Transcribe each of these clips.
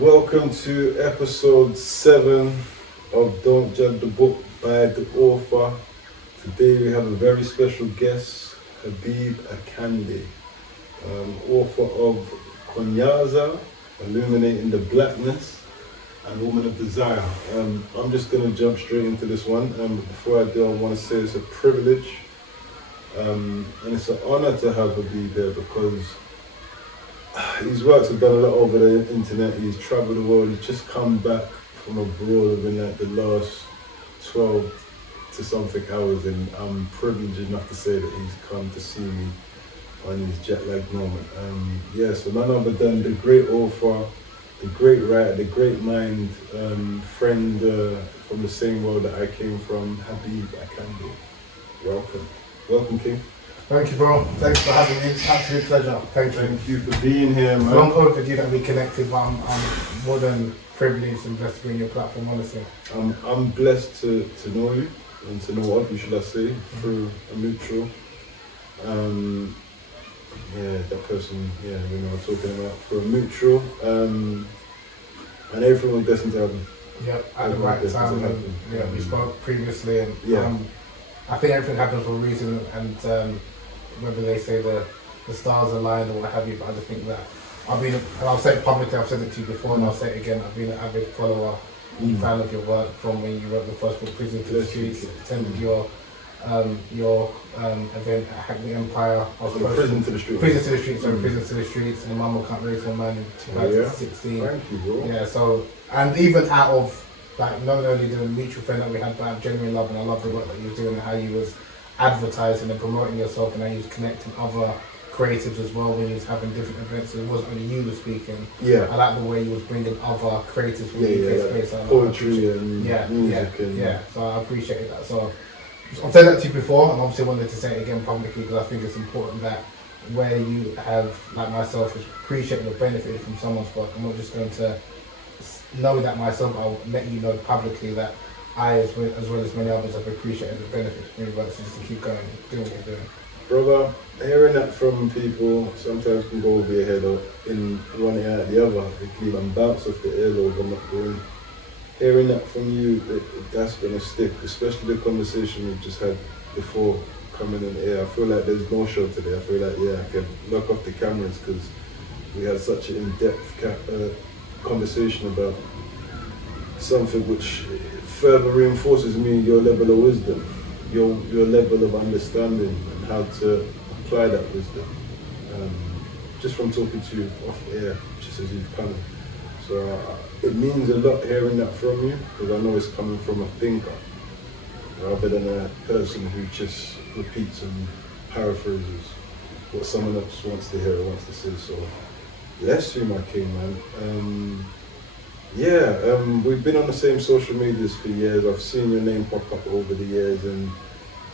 Welcome to episode 7 of Don't Judge the Book by the Author. Today we have a very special guest, Habeeb Akande, author of Kunyaza, Illuminating the Blackness, and Woman of Desire. I'm just going to jump straight into this one. Before I do, I want to say it's a privilege and it's an honor to have Habeeb here because his works have done a lot over the internet. He's traveled the world. He's just come back from abroad within like the last 12 to something hours, and I'm privileged enough to say that he's come to see me on his jet lag moment. So none other than the great author, the great writer, the great mind, friend from the same world that I came from, Habeeb Akande. Welcome, King. Thank you, bro. Thanks for having me. It's an absolute pleasure. Thank you for being here, man. It's long overdue that we connected, but I'm more than privileged and blessed to be on your platform, honestly. I'm blessed to know you and to know of you, should I say, through a mutual. That person, we know what I'm talking about, through a mutual. And everything was destined to happen. Yeah, at the right time. We spoke previously, and I think everything happens for a reason, and whether they say the stars aligned or what have you, but I just think that and I'll say it publicly, I've said it to you before, and I'll say it again, I've been an avid follower and fan of your work from when you wrote the first book, Prison to the Streets, attended your event at Hackney Empire. Prison to the Streets. Prison to the Streets, and Mama Can't Raise Her Man in 2016. Thank you, bro. Yeah, so, and even out of, like, not only the mutual friend that we had, but I have genuine love, and I love the work that you were doing and how you was advertising and promoting yourself, and how you was connecting other creatives as well when you was having different events. So it wasn't only you were speaking. Yeah. I like the way you was bringing other creatives from the UK space. Like poetry and music. So I appreciate that. So I've said that to you before, and obviously wanted to say it again publicly because I think it's important that where you have, like myself, appreciated or benefited from someone's work, I'm not just going to know that myself, I'll let you know publicly that I, as well as many others, have appreciated the benefits from your work, so just to keep going, doing what you're doing. Brother, hearing that from people sometimes can go over your head or in one ear out the other. It can even bounce off the earlobe and not going. Hearing that from you, that's going to stick, especially the conversation we've just had before coming in the air. I feel like there's no show today. I feel like, I can lock off the cameras because we had such an in-depth conversation about something which further reinforces me your level of wisdom, your level of understanding and how to apply that wisdom. Just from talking to you off air, just as you've come. So it means a lot hearing that from you because I know it's coming from a thinker rather than a person who just repeats and paraphrases what someone else wants to hear or wants to say. So bless you, my king, man. We've been on the same social medias for years. I've seen your name pop up over the years, and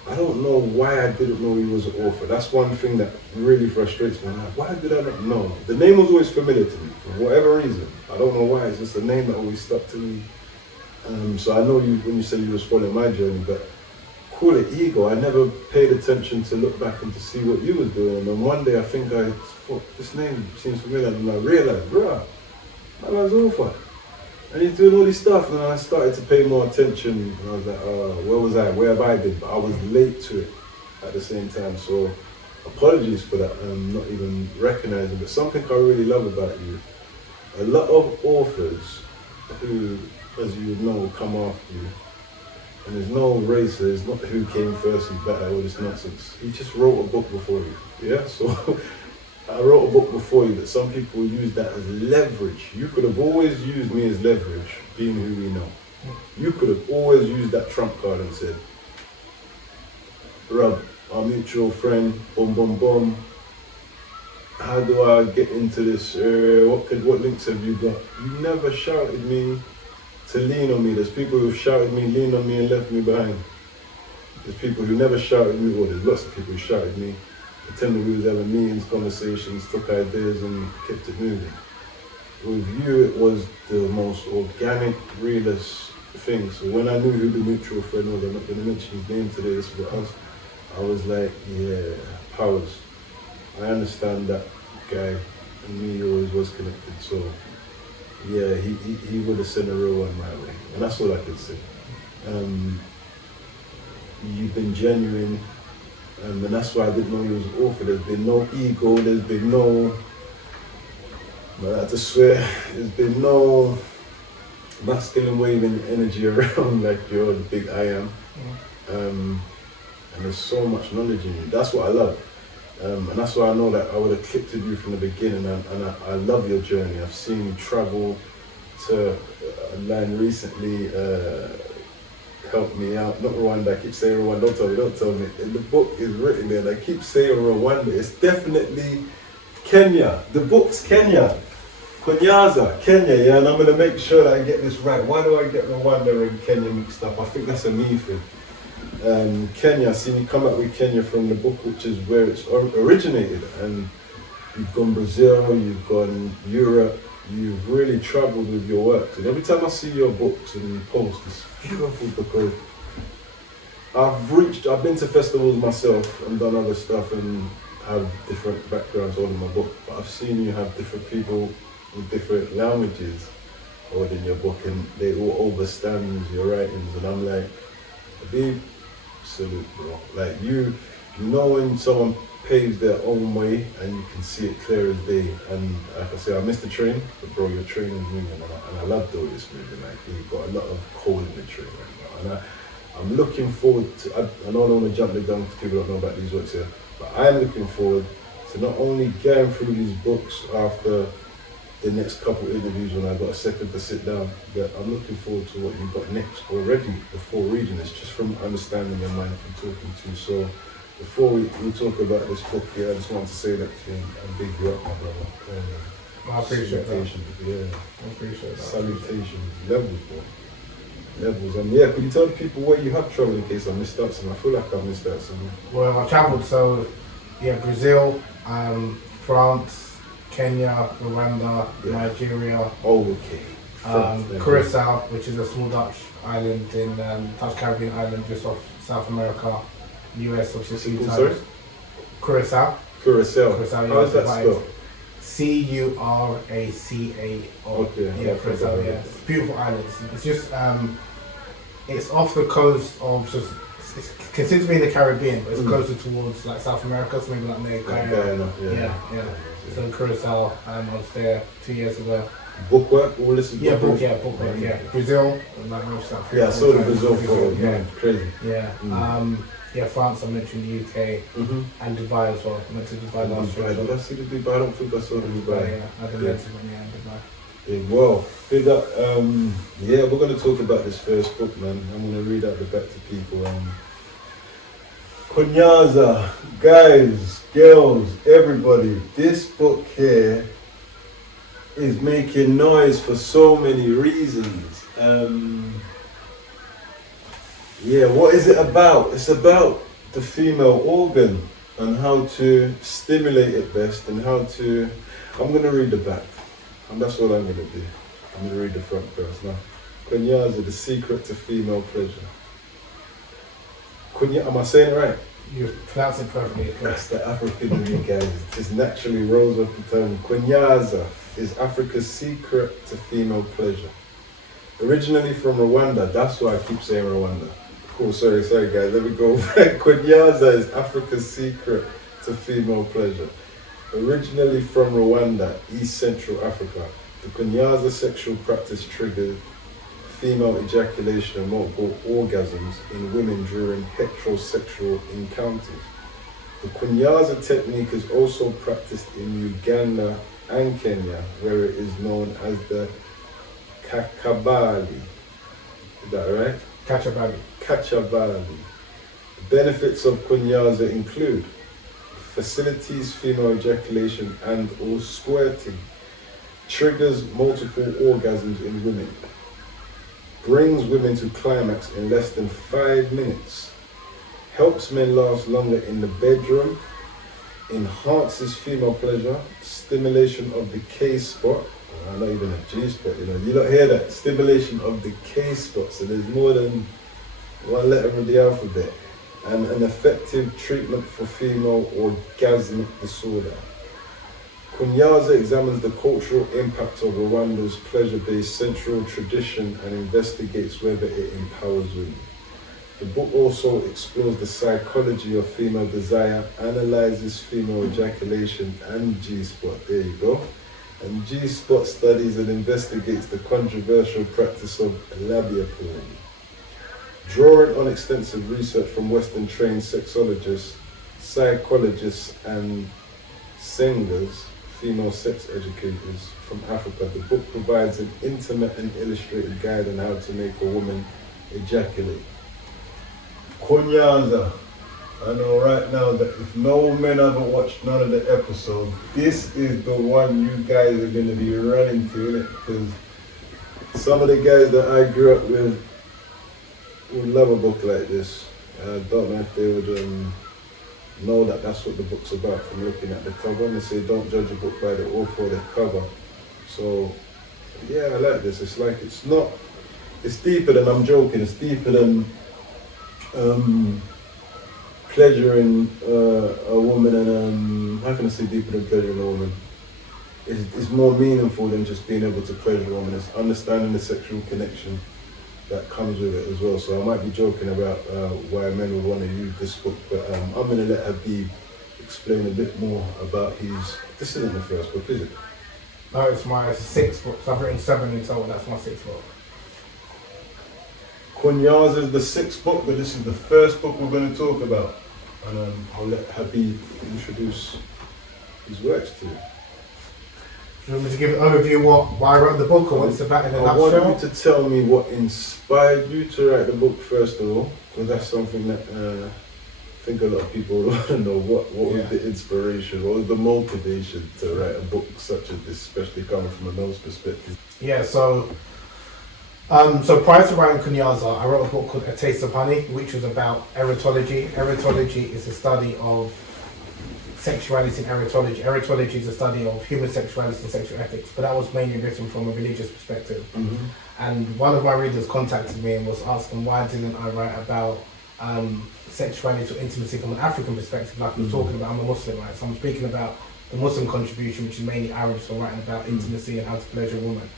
I don't know why I didn't know he was an author. That's one thing that really frustrates me. I'm like, why did I not know? The name was always familiar to me, for whatever reason. I don't know why, it's just a name that always stuck to me. So I know you when you said you was following my journey, but call it ego. I never paid attention to look back and to see what you was doing. And then one day I think I thought, this name seems familiar, and I realized, bruh, my man's author. And he's doing all this stuff, and I started to pay more attention, and I was like, where was I? Where have I been? But I was late to it at the same time, so apologies for that, not even recognizing. But something I really love about you, a lot of authors who, as you know, will come after you, and there's no race, there's not who came first, who's better, all this nonsense. He just wrote a book before you, so I wrote a book before you, but some people use that as leverage. You could have always used me as leverage, being who we know. You could have always used that trump card and said, Rob, our mutual friend, boom, boom, boom. How do I get into this? What links have you got? You never shouted me to lean on me. There's people who've shouted me, leaned on me and left me behind. There's people who never shouted me, or there's lots of people who shouted me, pretending we was having meetings, conversations, took ideas and kept it moving. With you, it was the most organic, realist thing. So when I knew who the mutual friend was, I'm not going to mention his name today, this was us, I was like, yeah, powers. I understand that guy, and me always was connected. So yeah, he would have sent a real one my way, and that's all I could say. You've been genuine, and that's why I didn't know you was awful. There's been no ego, there's been no, I have to swear, there's been no masculine waving energy around like you're the big I am. And there's so much knowledge in you. That's what I love. And that's why I know that I would have clicked with you from the beginning, and I love your journey. I've seen you travel to a land recently, help me out. Not Rwanda, I keep saying Rwanda, don't tell me. And the book is written there, and I keep saying Rwanda. It's definitely Kenya. The book's Kenya. Kunyaza, Kenya, yeah, and I'm going to make sure that I get this right. Why do I get Rwanda and Kenya mixed up? I think that's a me thing. Kenya, see me come out with Kenya from the book, which is where it's originated, and you've gone Brazil, you've gone Europe, you've really traveled with your works, and every time I see your books and posts, it's beautiful because I've been to festivals myself and done other stuff and have different backgrounds all in my book, but I've seen you have different people with different languages holding your book, and they all understand your writings, and I'm like, Habeeb, salute, bro. Like you know when someone paves their own way and you can see it clear as day. And like I say, I missed the train, but bro, your train is moving, and I love the way it's moving. Like you've got a lot of coal in the train right now, and I'm looking forward to. I know I don't want to jump the gun because people don't know about these works here, but I'm looking forward to not only getting through these books after the next couple of interviews when I got a second to sit down, but I'm looking forward to what you've got next already before reading this, just from understanding your mind from talking to you. So before we talk about this book here, I just want to say that to you and big you up, my brother. I appreciate that. Yeah. I appreciate that. Salutations, levels, bro. Levels. And yeah, could you tell the people where you have traveled in case I missed out something? I feel like I missed out something. Well, I travelled, so yeah, Brazil, France, Kenya, Rwanda, Nigeria, Curacao, which is a small Dutch island in Dutch Caribbean island just off South America, US obviously a few times. Curacao. Curacao, How is that spelled? Curacao. Okay. Yeah, Curacao. Yeah, it's a beautiful island. It's just it's off the coast of just. It's considered to be in the Caribbean, but it's closer towards like South America, so maybe like America. Yeah. So in Curacao, I was there 2 years ago. Bookwork? All this is bookwork. Brazil, like I saw the Brazil photo. Yeah, crazy. Yeah. France, I mentioned the UK, and Dubai as well. I went to Dubai last year. Did I see the Dubai? I don't think I saw the Dubai. Yeah, I had the lens in Dubai. Big well, big up. Yeah, we're going to talk about this first book, man. I'm going to read out the back to people. Kunyaza, guys, girls, everybody, this book here is making noise for so many reasons. Yeah, what is it about? It's about the female organ and how to stimulate it best and how to... I'm going to read the back, and that's all I'm going to do. I'm going to read the front first now. Kunyaza, the secret to female pleasure. Am I saying it right? You pronounce it perfectly. That's the African in me, guys. It just naturally rolls off the tongue. Kunyaza is Africa's secret to female pleasure. Originally from Rwanda, that's why I keep saying Rwanda. Cool, sorry guys, let me go back. Kunyaza is Africa's secret to female pleasure. Originally from Rwanda, East Central Africa, the Kunyaza sexual practice triggered female ejaculation and multiple orgasms in women during heterosexual encounters. The Kunyaza technique is also practiced in Uganda and Kenya, where it is known as the kakabali. Is that right? Kachabali. The benefits of Kunyaza include facilitates female ejaculation and or squirting, triggers multiple orgasms in women, brings women to climax in less than 5 minutes, helps men last longer in the bedroom, enhances female pleasure, stimulation of the K-spot, not even a G-spot, you don't hear that, stimulation of the K-spot, so there's more than one letter of the alphabet, and an effective treatment for female orgasmic disorder. Kunyaza examines the cultural impact of Rwanda's pleasure-based sensual tradition and investigates whether it empowers women. The book also explores the psychology of female desire, analyzes female ejaculation and G-spot, there you go, and G-spot studies and investigates the controversial practice of labia porn. Drawing on extensive research from Western-trained sexologists, psychologists and singers, female sex educators from Africa, the book provides an intimate and illustrated guide on how to make a woman ejaculate. Kunyaza, I know right now that if no men haven't watched none of the episodes, this is the one you guys are going to be running to, innit? Because some of the guys that I grew up with would love a book like this. I don't know if they would know that that's what the book's about from looking at the cover. And they say don't judge a book by the author or the cover. So yeah, I like this. It's like, it's deeper than, I'm joking, it's deeper than pleasuring a woman, and how can I say deeper than pleasuring a woman? It's more meaningful than just being able to pleasure a woman. It's understanding the sexual connection that comes with it as well. So I might be joking about why men would want to use this book, but I'm going to let Habeeb explain a bit more about this isn't the first book, is it? No, it's my 6th book. So I've written 7 in total, that's my 6th book. Kunyaza is the 6th book, but this is the first book we're going to talk about. And I'll let Habeeb introduce his works to you. Do you want me to give an overview why I wrote the book, or what it's about in a nutshell? I want you to tell me what inspired you to write the book first of all, because that's something that I think a lot of people want to know. What was the inspiration, what was the motivation to write a book such as this, especially coming from a male's perspective? Yeah, so prior to writing Kunyaza, I wrote a book called A Taste of Honey, which was about erotology. Erotology is a study of sexuality and erotology. Erotology is a study of human sexuality and sexual ethics, but that was mainly written from a religious perspective. Mm-hmm. And one of my readers contacted me and was asking why didn't I write about sexuality or intimacy from an African perspective, like we were talking about. I'm a Muslim, right? So I'm speaking about the Muslim contribution, which is mainly Arabs, for writing about intimacy and how to pleasure a woman.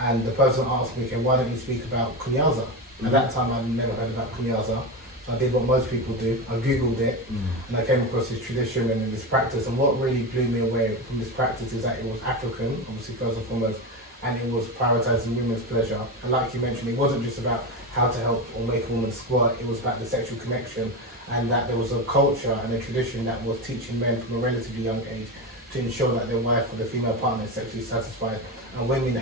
And the person asked me, okay, why don't you speak about Kunyaza? At that time, I'd never heard about Kunyaza. So I did what most people do. I Googled it, and I came across this tradition and this practice. And what really blew me away from this practice is that it was African, obviously first and foremost, and it was prioritizing women's pleasure. And like you mentioned, it wasn't just about how to help or make a woman squirt, it was about the sexual connection, and that there was a culture and a tradition that was teaching men from a relatively young age to ensure that their wife or their female partner is sexually satisfied, and women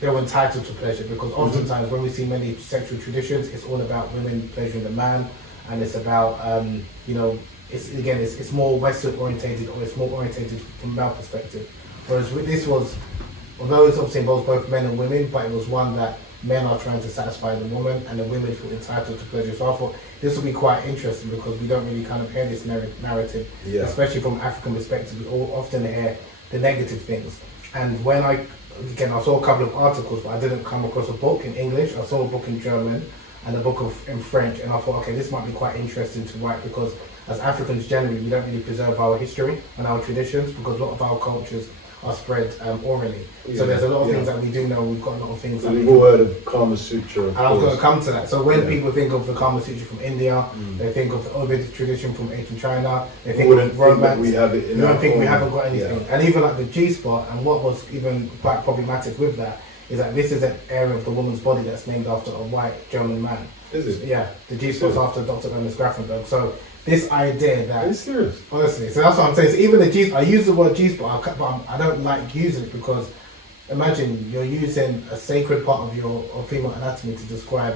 they were entitled to pleasure, because oftentimes when we see many sexual traditions, it's all about women pleasuring the man, and it's about it's more Western orientated, or it's more orientated from a male perspective. Whereas this was, although it's obviously involves both men and women, but it was one that men are trying to satisfy the woman and the women feel entitled to pleasure. So I thought this will be quite interesting, because we don't really kind of hear this narrative, especially from an African perspective. We all often hear the negative things. And when I saw a couple of articles, but I didn't come across a book in English. I saw a book in German and a book in French, and I thought, okay, this might be quite interesting to write, because as Africans generally, we don't really preserve our history and our traditions, because a lot of our cultures are spread orally. So there's a lot of things that we do know. We've got a lot of things that we've all heard of Kama Sutra. And I was going to come to that. So when people think of the Kama Sutra from India, they think of the Ovid tradition from ancient China, they think of romance. We have it in don't think we haven't got anything. Yeah. And even like the G-spot, and what was even quite problematic with that is that this is an area of the woman's body that's named after a white German man. Is it? Yeah, the G-spot's after Dr. Ernest Grafenberg. So this idea that... Are you serious? Honestly, so that's what I'm saying. So even the G, I use the word G-spot, but I don't like using it, because imagine you're using a sacred part of your female anatomy to describe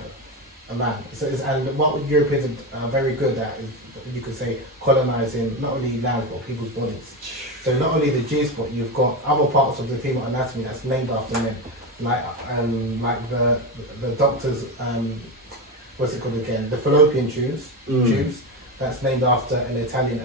a man. So and what Europeans are very good at is, you could say, colonizing not only land but people's bodies. So not only the G-spot, you've got other parts of the female anatomy that's named after men, like the doctor's what's it called again? The fallopian tubes. That's named after an Italian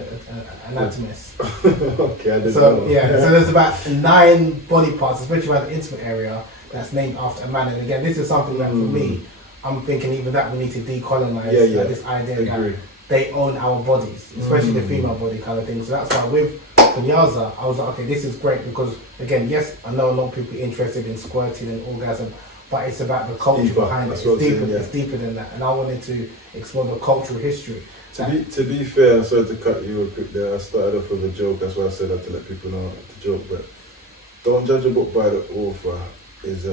anatomist. Okay, I didn't know. So there's about 9 body parts, especially around the intimate area, that's named after a man. And again, this is something that for me, I'm thinking even that we need to decolonize this idea that they own our bodies, especially the female body kind of thing. So that's why with Kunyaza, I was like, okay, this is great because, again, yes, I know a lot of people are interested in squirting and orgasm, but it's about the culture Deeper, behind it. that's It's what I'm deeper, saying, yeah. it's deeper than that. And I wanted to explore the cultural history. To be fair, I'm sorry to cut you real quick there. I started off with a joke, that's why I said that to let people know the joke. But don't judge a book by the author is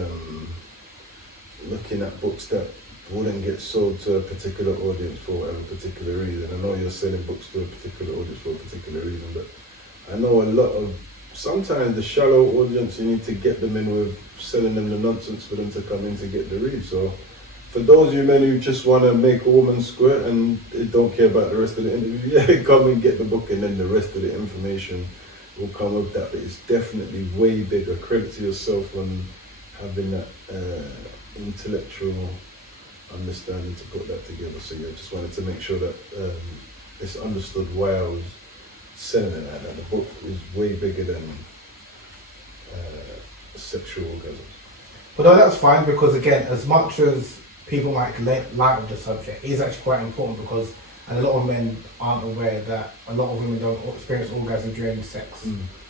looking at books that wouldn't get sold to a particular audience for whatever particular reason. I know you're selling books to a particular audience for a particular reason, but I know a lot of, sometimes the shallow audience, you need to get them in with selling them the nonsense for them to come in to get the read. So for those of you men who just want to make a woman squirt and don't care about the rest of the interview, yeah, come and get the book and then the rest of the information will come with that. But it's definitely way bigger. Credit to yourself on having that intellectual understanding to put that together. So yeah, just wanted to make sure that it's understood why I was selling it like that. The book is way bigger than sexual orgasms. But no, that's fine because, again, as much as people might light of the subject, it is actually quite important because, and a lot of men aren't aware that a lot of women don't experience orgasm during sex.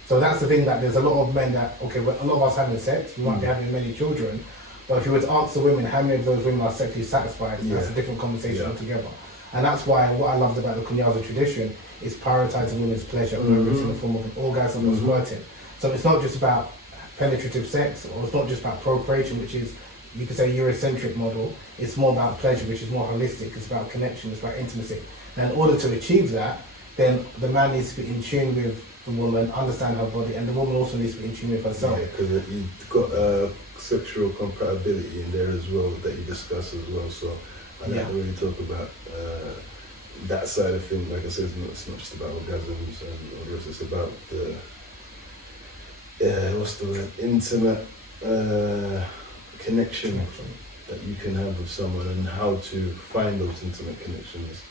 So that's the thing, that there's a lot of men that, okay, well, a lot of us having sex, we might be having many children, but if you were to ask the women how many of those women are sexually satisfied, that's a different conversation altogether. And that's why what I loved about the Kunyaza tradition is prioritizing women's pleasure, whether it's in the form of an orgasm or squirting. So it's not just about penetrative sex, or it's not just about procreation, which is, you could say, Eurocentric model. It's more about pleasure, which is more holistic. It's about connection, it's about intimacy. And in order to achieve that, then the man needs to be in tune with the woman, understand her body, and the woman also needs to be in tune with herself. Yeah, because you've got sexual compatibility in there as well that you discuss as well. So I like to really talk about that side of things. Like I said, it's not just about orgasms and all the rest. It's about the what's the word? Intimate connection that you can have with someone, and how to find those intimate connections.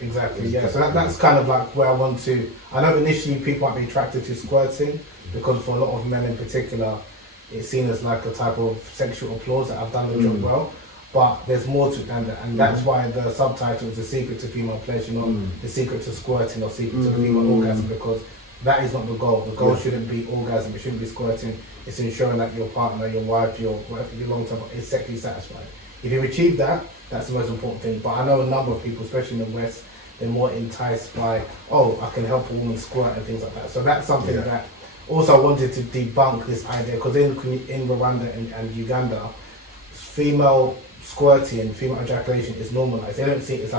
Exactly, yeah. So that's kind of like where I want to. I know initially people might be attracted to squirting because for a lot of men in particular, it's seen as like a type of sexual applause that I've done the job well. But there's more to it than that, and that's why the subtitle is The Secret to Female Pleasure, not The Secret to Squirting or Secret to Female Orgasm, because that is not the goal. The goal shouldn't be orgasm, it shouldn't be squirting. It's ensuring that your partner, your wife, your long-term is sexually satisfied. If you achieve that, that's the most important thing. But I know a number of people, especially in the West, they're more enticed by, oh, I can help a woman squirt and things like that. So that's something that also I wanted to debunk this idea, because in Rwanda and Uganda, female squirting, female ejaculation is normalized. They don't see it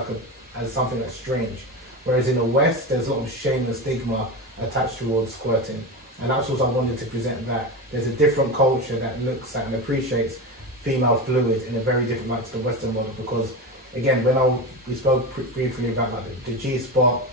as something that's strange. Whereas in the West, there's a lot of shame and stigma attached towards squirting. And that's what I wanted to present, that there's a different culture that looks at and appreciates female fluids in a very different light to the Western model. Because again, when we spoke briefly about like the G-spot,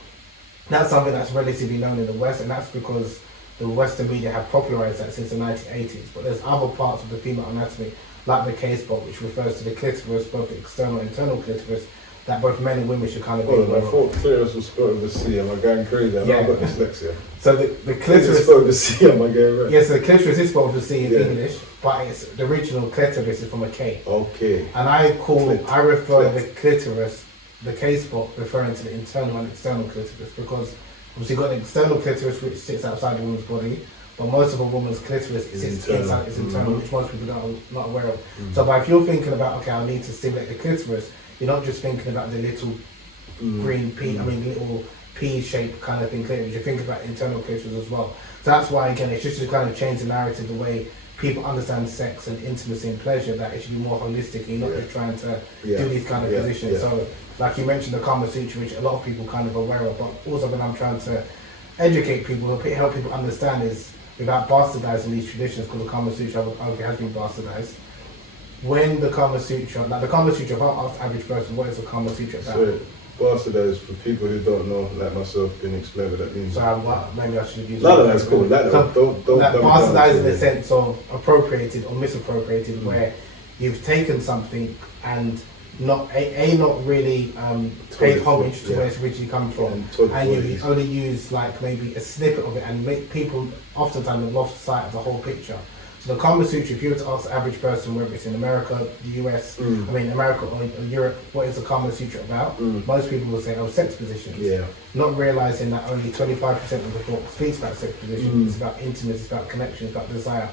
that's something that's relatively known in the West, and that's because the Western media have popularized that since the 1980s. But there's other parts of the female anatomy, like the K-spot, which refers to the clitoris, both the external and internal clitoris, that both men and women should kind of be aware I thought clitoris was spelled with a C. Am I going crazy? I've got dyslexia. So the clitoris is spelled with a C. Am I going right? Yes, the clitoris is spelled with a C in English, but it's the original clitoris is from a K. Okay. And I refer the clitoris, the K-spot, referring to the internal and external clitoris, because obviously you've got the external clitoris which sits outside the woman's body, but most of a woman's clitoris sits inside, is internal, which most people are not aware of. So, but if you're thinking about, okay, I need to stimulate the clitoris, you're not just thinking about the little green pea, little pea-shaped kind of thing clitoris. You're thinking about internal clitoris as well. So that's why, again, it's just to kind of change the narrative, the way people understand sex and intimacy and pleasure, that it should be more holistic. And you're not just trying to do these kind of positions. So, like you mentioned, the Kama Sutra, which a lot of people kind of aware of, but also when I'm trying to educate people, help people understand, is without bastardizing these traditions, because the Kama Sutra has been bastardized. When the Kama Sutra, if I ask the average person, what is the Kama Sutra about? So, bastardized, for people who don't know, like myself, can explain what that means. So maybe I should have used No, that's cool. Don't bastardized in the sense of appropriated or misappropriated, where you've taken something and not really paid homage to where it's originally come from, and you only use like maybe a snippet of it, and make people oftentimes have lost sight of the whole picture. So the Kama Sutra, if you were to ask the average person, whether it's in America, the US, America or Europe, what is the Kama Sutra about? Most people will say, oh, sex positions. Yeah. Not realizing that only 25% of the book speaks about sex positions. It's about intimacy, it's about connection, it's about desire.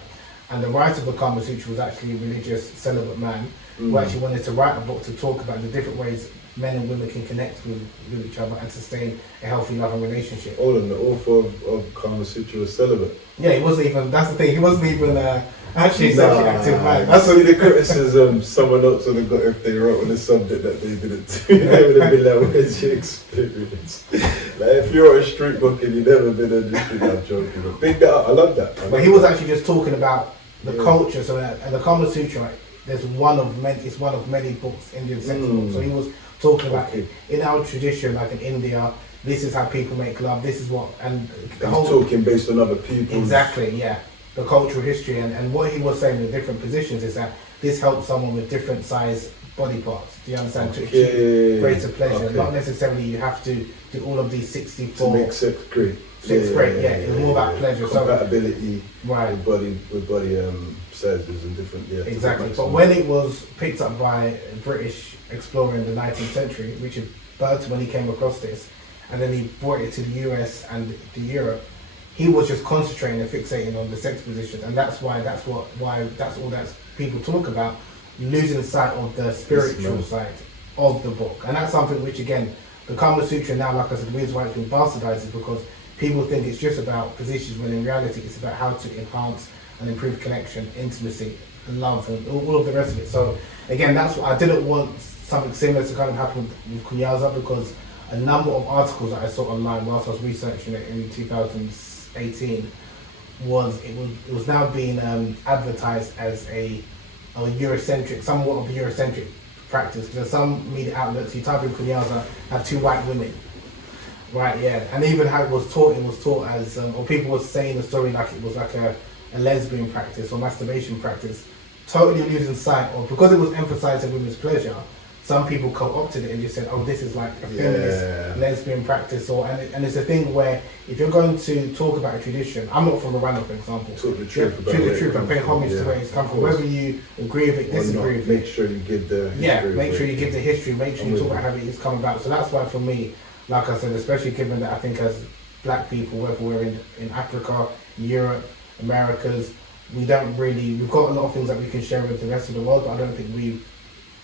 And the writer of the Kama Sutra was actually a religious celibate man who actually wanted to write a book to talk about the different ways men and women can connect with each other and sustain a healthy love and relationship. Hold on, the author of Kama Sutra was celibate. Yeah, he wasn't even, that's the thing, he wasn't even actually a sexually active man. That's only the criticism someone else would have got if they wrote on a subject that they didn't do. They would have been like, where's your experience? Like, if you're a street book and you've never been on the street, I'm joking. But pick that up, I love that. But he was actually just talking about the culture, so that, and the Kama Sutra, right, it's one of many books, Indian sex books. So he was talking about it in our tradition, like in India, this is how people make love, this is what, and the whole talking based on other people. Exactly, yeah. The cultural history and what he was saying in different positions is that this helps someone with different size body parts. Do you understand? To achieve greater pleasure. Not necessarily you have to do all of these 64. To make sex great. Sex great, yeah. It's more about pleasure. Compatibility right. with body sizes and different, Exactly. But when it was picked up by a British explorer in the 19th century, Richard Burton, when he came across this, and then he brought it to the US and to Europe, he was just concentrating and fixating on the sex position, and that's all that people talk about, losing sight of the spiritual side of the book. And that's something which, again, the Kama Sutra now, like I said, the reason why it's been bastardized is because people think it's just about positions, when in reality it's about how to enhance and improve connection, intimacy, and love, and all of the rest of it. So again, that's what I didn't want something similar to kind of happen with Kunyaza, because a number of articles that I saw online whilst I was researching it in 2018 it was now being advertised as a Eurocentric, somewhat of a Eurocentric practice. Because some media outlets, you type in Kunyaza, have 2 white women. Right, yeah, and even how it was taught as, or people were saying the story like it was like a lesbian practice or masturbation practice, totally losing sight, or because it was emphasizing women's pleasure, some people co-opted it and just said, oh, this is like a feminist lesbian practice, and it's a thing where if you're going to talk about a tradition, I'm not from Rwanda, for example. Talk the truth and pay homage to where it's come from, whether you agree with it, disagree with it. Make sure you give the history. Make sure you give the history, make sure you talk about how it's come about. So that's why for me, like I said, especially given that I think as black people, whether we're in Africa, Europe, Americas, we've got a lot of things that we can share with the rest of the world, but I don't think we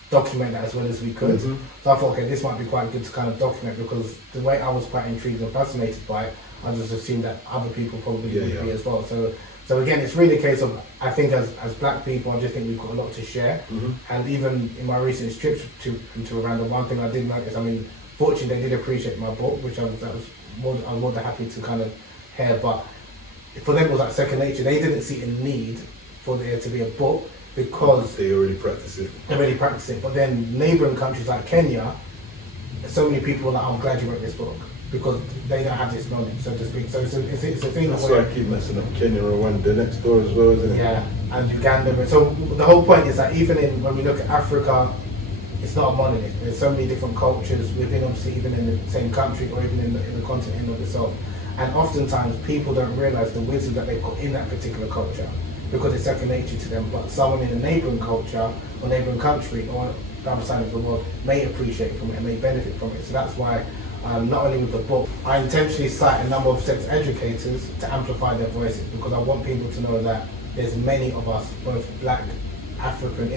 document that as well as we could. So I thought, okay, this might be quite good to kind of document, because the way I was quite intrigued and fascinated by it, I just assumed that other people probably would be as well. So again, it's really a case of, I think as black people, I just think we've got a lot to share. And even in my recent trips into Rwanda, one thing I did notice, I mean, fortunately they did appreciate my book, which I'm more than happy to kind of hear, but for them it was like second nature. They didn't see a need for there to be a book, because they already practice it. But then neighbouring countries like Kenya, so many people were like, I'm glad you wrote this book, because they don't have this knowledge, so to speak. So it's a thing. That's why I keep messing up Kenya or Rwanda next door as well, isn't it? Yeah, and Uganda. So the whole point is that even when we look at Africa, it's not a monolith. There's so many different cultures within, obviously, even in the same country or even in the continent of itself. And oftentimes people don't realise the wisdom that they've got in that particular culture, because it's second nature to them. But someone in a neighbouring culture or neighbouring country or the other side of the world may appreciate from it and may benefit from it. So that's why, not only with the book, I intentionally cite a number of sex educators to amplify their voices, because I want people to know that there's many of us, both black, African,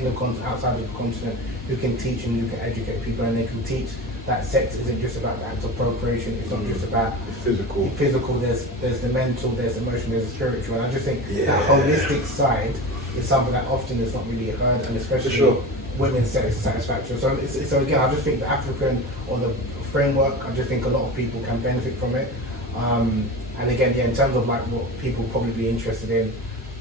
outside of the continent, who can teach and who can educate people, and they can teach that sex isn't just about the act of procreation, it's not just about the physical, there's the mental, there's the emotional, there's the spiritual. And I just think that holistic side is something that often is not really heard, and especially women's satisfaction. So again, I just think the African or the framework, I just think a lot of people can benefit from it. And again, in terms of like what people probably be interested in,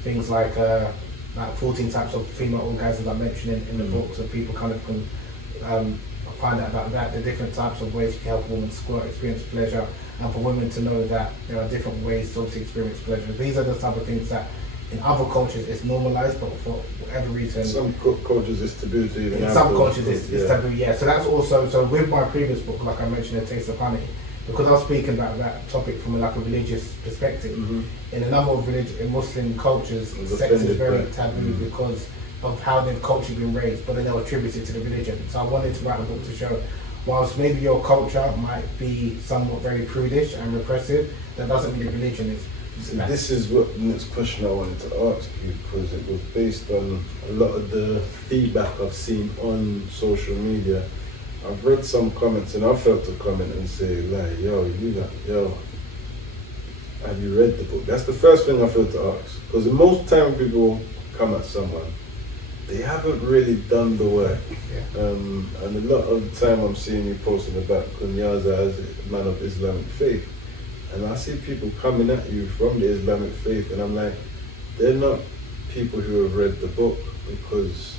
things like 14 types of female orgasms I mentioned in the book, so people kind of can find out about that, the different types of ways you can help a woman experience pleasure, and for women to know that there are different ways to obviously experience pleasure. These are the type of things that in other cultures it's normalized, but for whatever reason, some cultures it's taboo to in some cultures it's taboo. So that's also, so with my previous book, like I mentioned, A Taste of Honey, because I was speaking about that topic from like a religious perspective. In a number of in Muslim cultures, sex is very taboo because of how their culture been raised, but then they'll attribute it to the religion. So I wanted to write a book to show, whilst maybe your culture might be somewhat very prudish and repressive, that doesn't mean religion is. This is what the next question I wanted to ask you, because it was based on a lot of the feedback I've seen on social media. I've read some comments and I felt to comment and say like, yo, have you read the book? That's the first thing I felt to ask, because most time people come at someone, they haven't really done the work. And a lot of the time I'm seeing you posting about Kunyaza as a man of Islamic faith. And I see people coming at you from the Islamic faith, and I'm like, they're not people who have read the book, because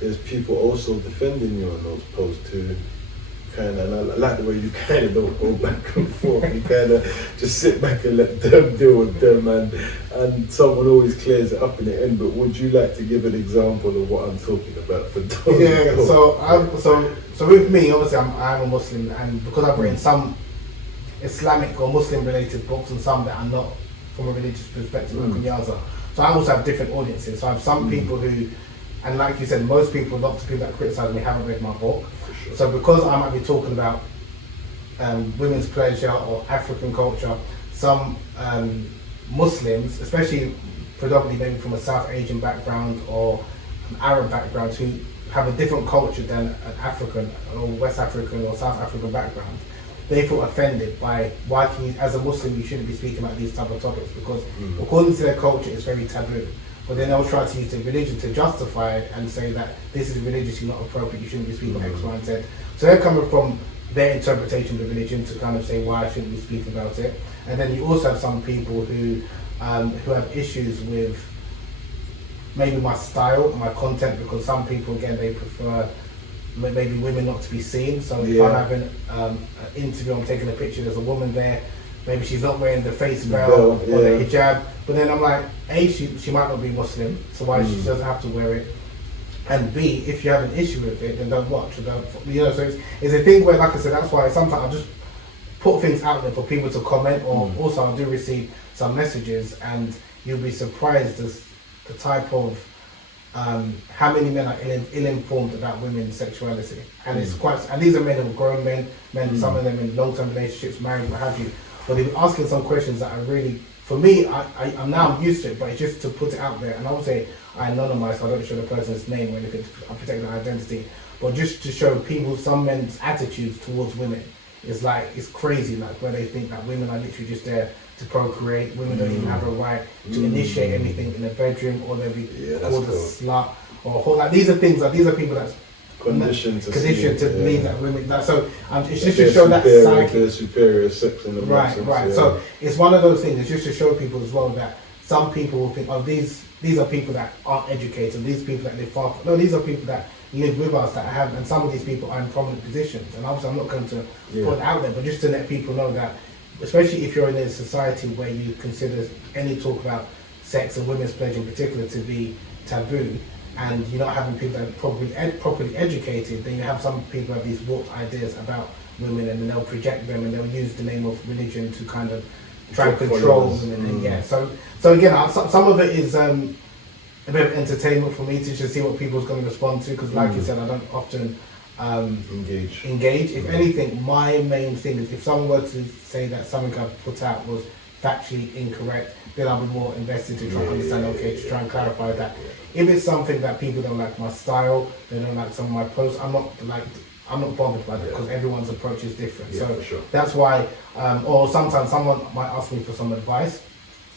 there's people also defending you on those posts who kind of, and I like the way you kind of don't go back and forth. You kind of just sit back and let them deal with them, and someone always clears it up in the end. But would you like to give an example of what I'm talking about for those? Yeah. So with me, obviously, I'm a Muslim, and because I've written some Islamic or Muslim related books and some that are not from a religious perspective, like Kunyaza. So I also have different audiences. So I have some people who, and like you said, most people, lots of people that criticise me haven't read my book. Sure. So because I might be talking about women's pleasure or African culture, some Muslims, especially predominantly maybe from a South Asian background or an Arab background, who have a different culture than an African or West African or South African background, they feel offended by why can you, as a Muslim, you shouldn't be speaking about these type of topics, because according to their culture it's very taboo. But then they'll try to use their religion to justify it and say that this is religiously not appropriate, you shouldn't be speaking X, Y, and Z. So they're coming from their interpretation of the religion to kind of say why I shouldn't be speaking about it. And then you also have some people who have issues with maybe my style, my content, because some people, again, they prefer maybe women not to be seen. So if I'm having an interview, I'm taking a picture, there's a woman there, maybe she's not wearing the face veil or the hijab, but then I'm like, A, she might not be Muslim, so why she doesn't have to wear it, and B, if you have an issue with it, then don't watch, or don't, so it's a thing where, like I said, that's why sometimes I just put things out there for people to comment, or also I do receive some messages, and you'll be surprised as the type of how many men are ill-informed about women's sexuality, and it's quite. And these are men who are grown men, some of them in long-term relationships, married, what have you. But they've been asking some questions that are really, for me, I'm used to it, but it's just to put it out there. And I would say I anonymise, so I don't show the person's name or anything. I protect their identity, but just to show people some men's attitudes towards women is like, it's crazy. Like where they think that women are literally just there to procreate. Women don't even have a right to initiate anything in a bedroom, or they'll be called a slut or a whore. Like these are things, like these are people that's conditioned to believe that women. That, so it's just to show that psyche. Superior sex in the right. Yeah. So it's one of those things. It's just to show people as well that some people will think, oh, these are people that aren't educated. These people that live far. No, these are people that live with us that have, and some of these people are in prominent positions. And obviously, I'm not going to put it out there, but just to let people know that, especially if you're in a society where you consider any talk about sex and women's pleasure in particular to be taboo, and you're not having people that are properly educated, then you have some people who have these warped ideas about women, and then they'll project them and they'll use the name of religion to kind of try and control women. And so again, some of it is a bit of entertainment for me to just see what people's going to respond to, because like you said, I don't often engage. If anything, my main thing is if someone were to say that something I've put out was factually incorrect, then I'll be more invested to try and understand, to try and clarify that. If it's something that people don't like my style, they don't like some of my posts, I'm not bothered by that, because everyone's approach is different. That's why, or sometimes someone might ask me for some advice,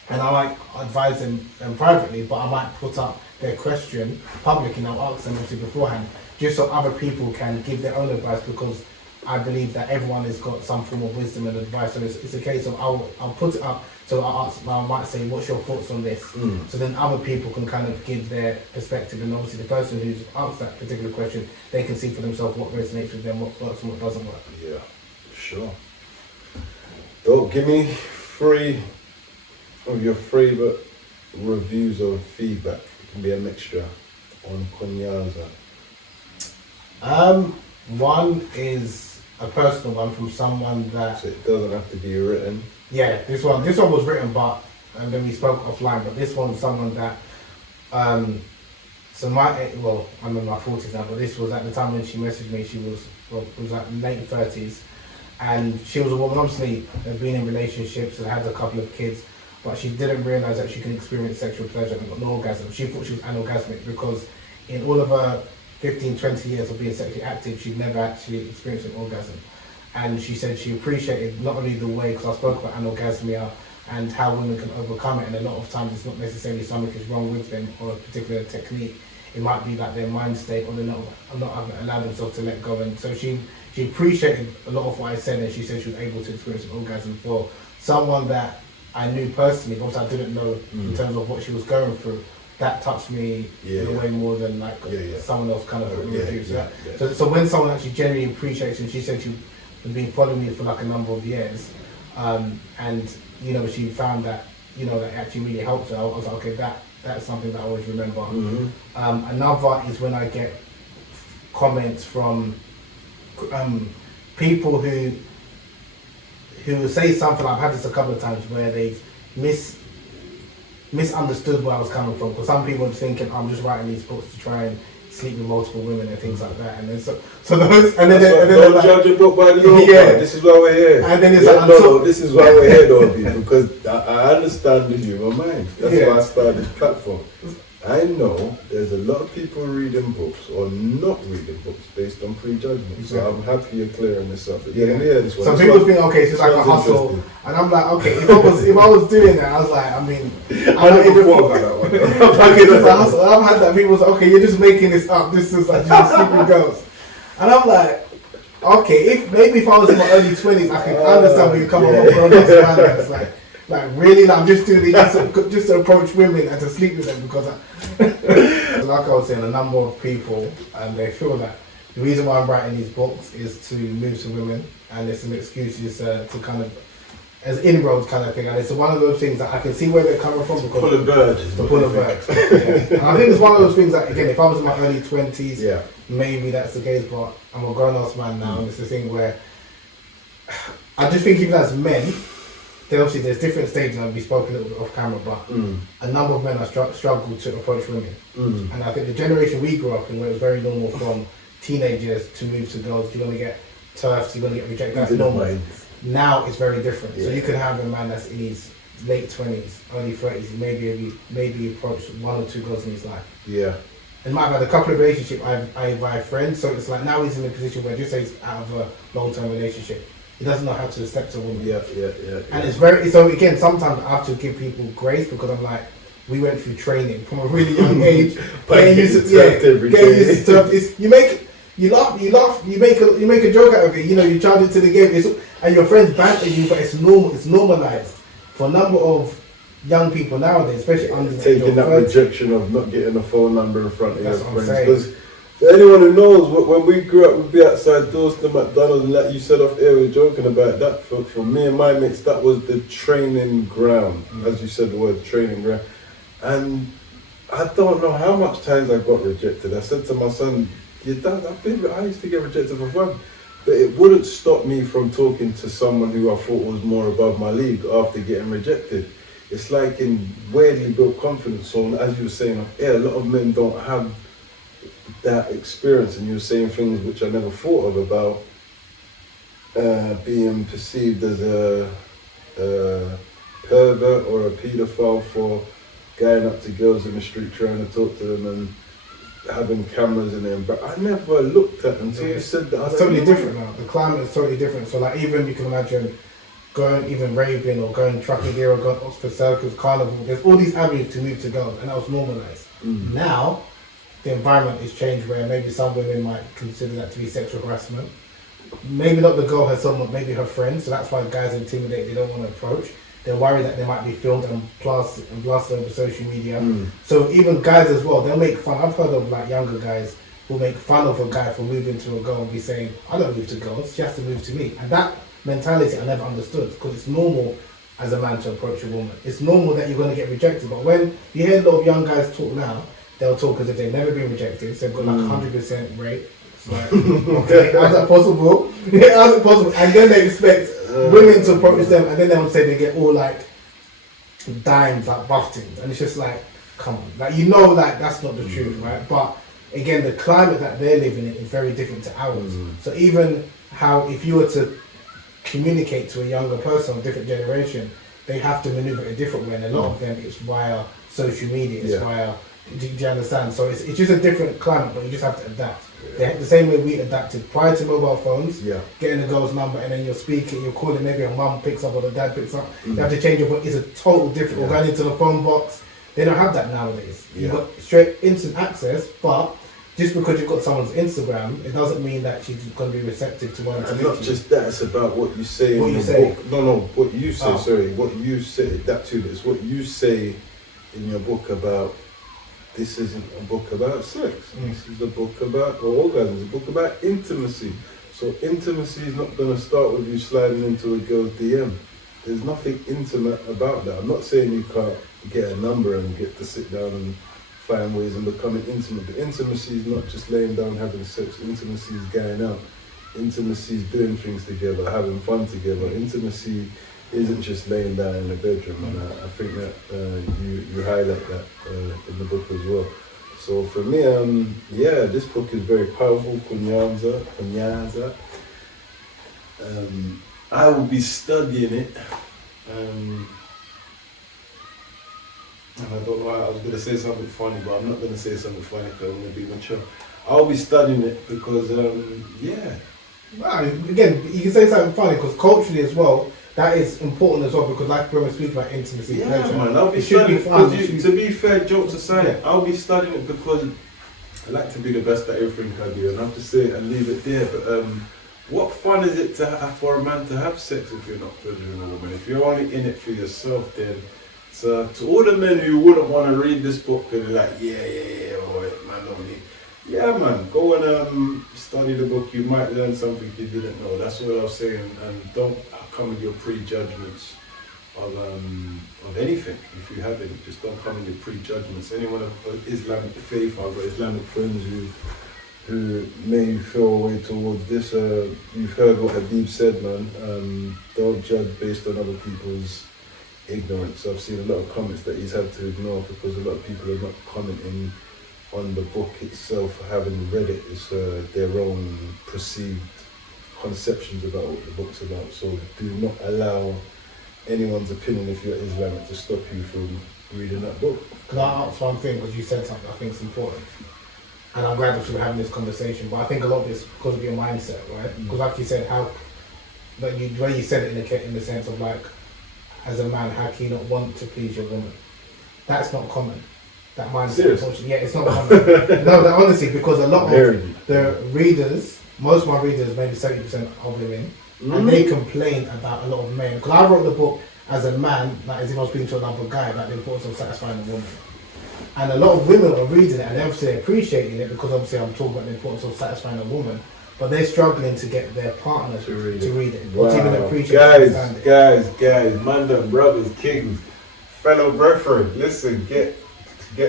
and I might advise them privately, but I might put up their question publicly, and I'll ask them obviously beforehand, just so other people can give their own advice, because I believe that everyone has got some form of wisdom and advice. So it's a case of I'll put it up, so I might say, what's your thoughts on this? So then other people can kind of give their perspective, and obviously the person who's asked that particular question, they can see for themselves what resonates with them, what works and what doesn't work. Yeah, sure. So give me 3 of your favourite reviews or feedback. It can be a mixture on Kunyaza. One is a personal one from someone that. So it doesn't have to be written. Yeah, this one was written, and then we spoke offline. But this one's someone that. So I'm in my 40s now, but this was at the time when she messaged me. She was like late 30s, and she was a woman obviously had been in relationships and had a couple of kids, but she didn't realise that she can experience sexual pleasure and got an orgasm. She thought she was anorgasmic because in all of her 15, 20 years of being sexually active, she'd never actually experienced an orgasm. And she said she appreciated not only the way, because I spoke about anorgasmia and how women can overcome it, and a lot of times it's not necessarily something is wrong with them or a particular technique. It might be like their mind state, or they're not allowed themselves to let go. And so she appreciated a lot of what I said, and she said she was able to experience an orgasm for someone that I knew personally, but I didn't know in terms of what she was going through. That touched me in a way more than like someone else kind of put me through. So when someone actually genuinely appreciates, and she said she had been following me for like a number of years, and she found that that actually really helped her. I was like, okay, that's something that I always remember. Another is when I get comments from people who say something. I've had this a couple of times where they've misunderstood where I was coming from. Because some people are thinking I'm just writing these books to try and sleep with multiple women and things like that. And then so those and then don't judge a book by the cover. This is why we're here. And then it's this is why we're here, though, because I understand the human mind. That's why I started this platform. I know there's a lot of people reading books or not reading books based on prejudgment. Exactly. So I'm happy you're clearing this up. This one. Some people think, okay, it's like a hustle, and I'm like, okay, if I was doing that, I was like, I mean, I don't even thought about that one. I've had that people say, okay, you're just making this up. This is like just sleeping girls, and I'm like, okay, if I was in my early 20s, I can understand where you come from. It's like really, I'm just doing it just to approach women and to sleep with them because, like I was saying, a number of people, and they feel that the reason why I'm writing these books is to move to women, and it's an excuse to kind of, as inroads kind of thing, and it's one of those things that I can see where they're coming from because pull a bird. To pull a bird. And I think it's one of those things that, again, if I was in my early 20s, maybe that's the case, but I'm a grown-ass man now, and it's the thing where I just think even as men, obviously there's different stages, and we spoke a little bit off camera, but a number of men have struggled to approach women. And I think the generation we grew up in, where it was very normal from teenagers to move to girls, you're going to get turfed, you're going to get rejected, that's normal. Now it's very different. So you can have a man that's in his late 20s, early 30s, maybe approached one or two girls in his life. Yeah. And might have had a couple of relationships, I have friends, so it's like now he's in a position where just say he's out of a long-term relationship. He doesn't know how to step to a woman. And it's very, so again, sometimes I have to give people grace because I'm like, we went through training from a really young age. Getting used to you make a joke out of it, you charge it to the game, and your friends banter you, but it's normalized for a number of young people nowadays, especially under taking that rejection of not getting a phone number in front of your friends. For anyone who knows, when we grew up, we'd be outside doors to McDonald's, and like you said off air, we were joking about that. For me and my mates, that was the training ground, as you said the word training ground. And I don't know how much times I got rejected. I said to my son, I used to get rejected for fun. But it wouldn't stop me from talking to someone who I thought was more above my league after getting rejected. It's like in weirdly built confidence. So as you were saying off air, a lot of men don't have that experience, and you were saying things which I never thought of about being perceived as a pervert or a paedophile for going up to girls in the street trying to talk to them and having cameras in them. But I never looked at them until you said that. It's totally different now. The climate is totally different. So like even you can imagine going even raving or going trucking gear or going Oxford Circus, Carnival, there's all these avenues to move to girls, and that was normalised. Now the environment has changed where maybe some women might consider that to be sexual harassment. Maybe not the girl herself, maybe her friends, so that's why guys intimidate, they don't want to approach. They're worried that they might be filmed and blasted over social media. So even guys as well, they'll make fun. I've heard of like younger guys who make fun of a guy for moving to a girl and be saying, I don't move to girls, she has to move to me. And that mentality I never understood, because it's normal as a man to approach a woman. It's normal that you're going to get rejected, but when you hear a lot of young guys talk now, they'll talk as if they've never been rejected, so they've got like 100% rate It's like, okay, how's that possible? How's it possible? And then they expect women to approach them, and then they would say they get all like dimes, like buffings, and it's just like, come on, like like that's not the truth, right? But again, the climate that they're living in is very different to ours. So even how if you were to communicate to a younger person, a different generation, they have to maneuver a different way, and a lot of them it's via social media, it's via. Do you understand? So it's just a different climate, but you just have to adapt. The same way we adapted prior to mobile phones, getting the girl's number and then you're speaking, you're calling, maybe your mum picks up or the dad picks up. You have to change your voice. It's a total different. Or going into the phone box, they don't have that nowadays. You've got straight instant access, but just because you've got someone's Instagram, it doesn't mean that she's going to be receptive to one. And not just that, it's about what you say in your book. No, what you say. Sorry, what you say. That too. It's what you say in your book about. This isn't a book about sex. This is a book about orgasms. It's a book about intimacy. So intimacy is not going to start with you sliding into a girl's DM. There's nothing intimate about that. I'm not saying you can't get a number and get to sit down and find ways and becoming intimate. But intimacy is not just laying down having sex. Intimacy is going out. Intimacy is doing things together, having fun together. Intimacy isn't just laying down in the bedroom, and I think that you highlight that in the book as well. So for me, this book is very powerful. Kunyaza. I will be studying it. And I don't know. I was going to say something funny, but I'm not going to say something funny because I'm going to be mature. I'll be studying it because, Well, again, you can say something funny because culturally as well. That is important as well because, like when we speak about intimacy, man, I'll be studying it. To be fair, jokes aside, I'll be studying it because I like to be the best at everything I do, and I have to say and leave it there. But what fun is it for a man to have sex if you're not pleasuring a woman? If you're only in it for yourself, then to all the men who wouldn't want to read this book and be like, man, only. Yeah, man, go and study the book. You might learn something you didn't know. That's what I was saying. And don't come with your prejudgments of anything. If you have any, just don't come with your prejudgments. Anyone of Islamic faith, I've got Islamic friends who may feel a way towards this. You've heard what Habeeb said, man. Don't judge based on other people's ignorance. I've seen a lot of comments that he's had to ignore because a lot of people are not commenting on the book itself, having read it. It's their own perceived conceptions about what the book's about. So do not allow anyone's opinion, if you're Islamic, to stop you from reading that book. Can I ask one thing, because you said something I think is important, and I'm glad that we're having this conversation, but I think a lot of this because of your mindset, right? Because like you said, the way you said it in the sense of like, as a man, how can you not want to please your woman? That's not common. That mindset, unfortunately. Yeah, it's not common. No, that honestly, because a lot of the readers, most of my readers, maybe 70% are women, and they complain about a lot of men. Because I wrote the book as a man, like as if I was speaking to another guy about the importance of satisfying a woman. And a lot of women are reading it and they're obviously appreciating it because obviously I'm talking about the importance of satisfying a woman, but they're struggling to get their partner to read it. Wow. Even appreciate it. Guys, man, brothers, kings, fellow brethren, listen, get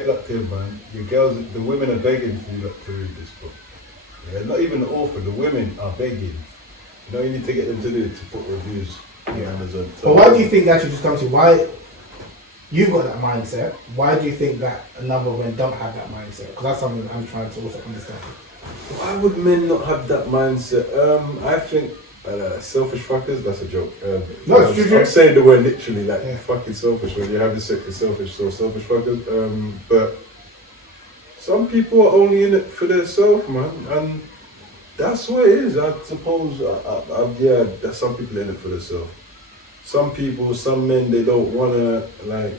locked in, man. Your girls, the women are begging for you to read this book. Yeah, not even the author, the women are begging. You know, you need to get them to do it, to put reviews on Amazon. So, but why do you think that should just come to you? Why you've got that mindset? Why do you think that a number of men don't have that mindset? Because that's something I'm trying to also understand. Why would men not have that mindset? I think selfish fuckers. That's a joke. No, it's true. I'm saying the word literally, like fucking selfish. When you're having sex, you're selfish. So selfish fuckers. But some people are only in it for themselves, man, and that's what it is. I suppose. There's some people in it for themselves. Some people, some men, they don't wanna like.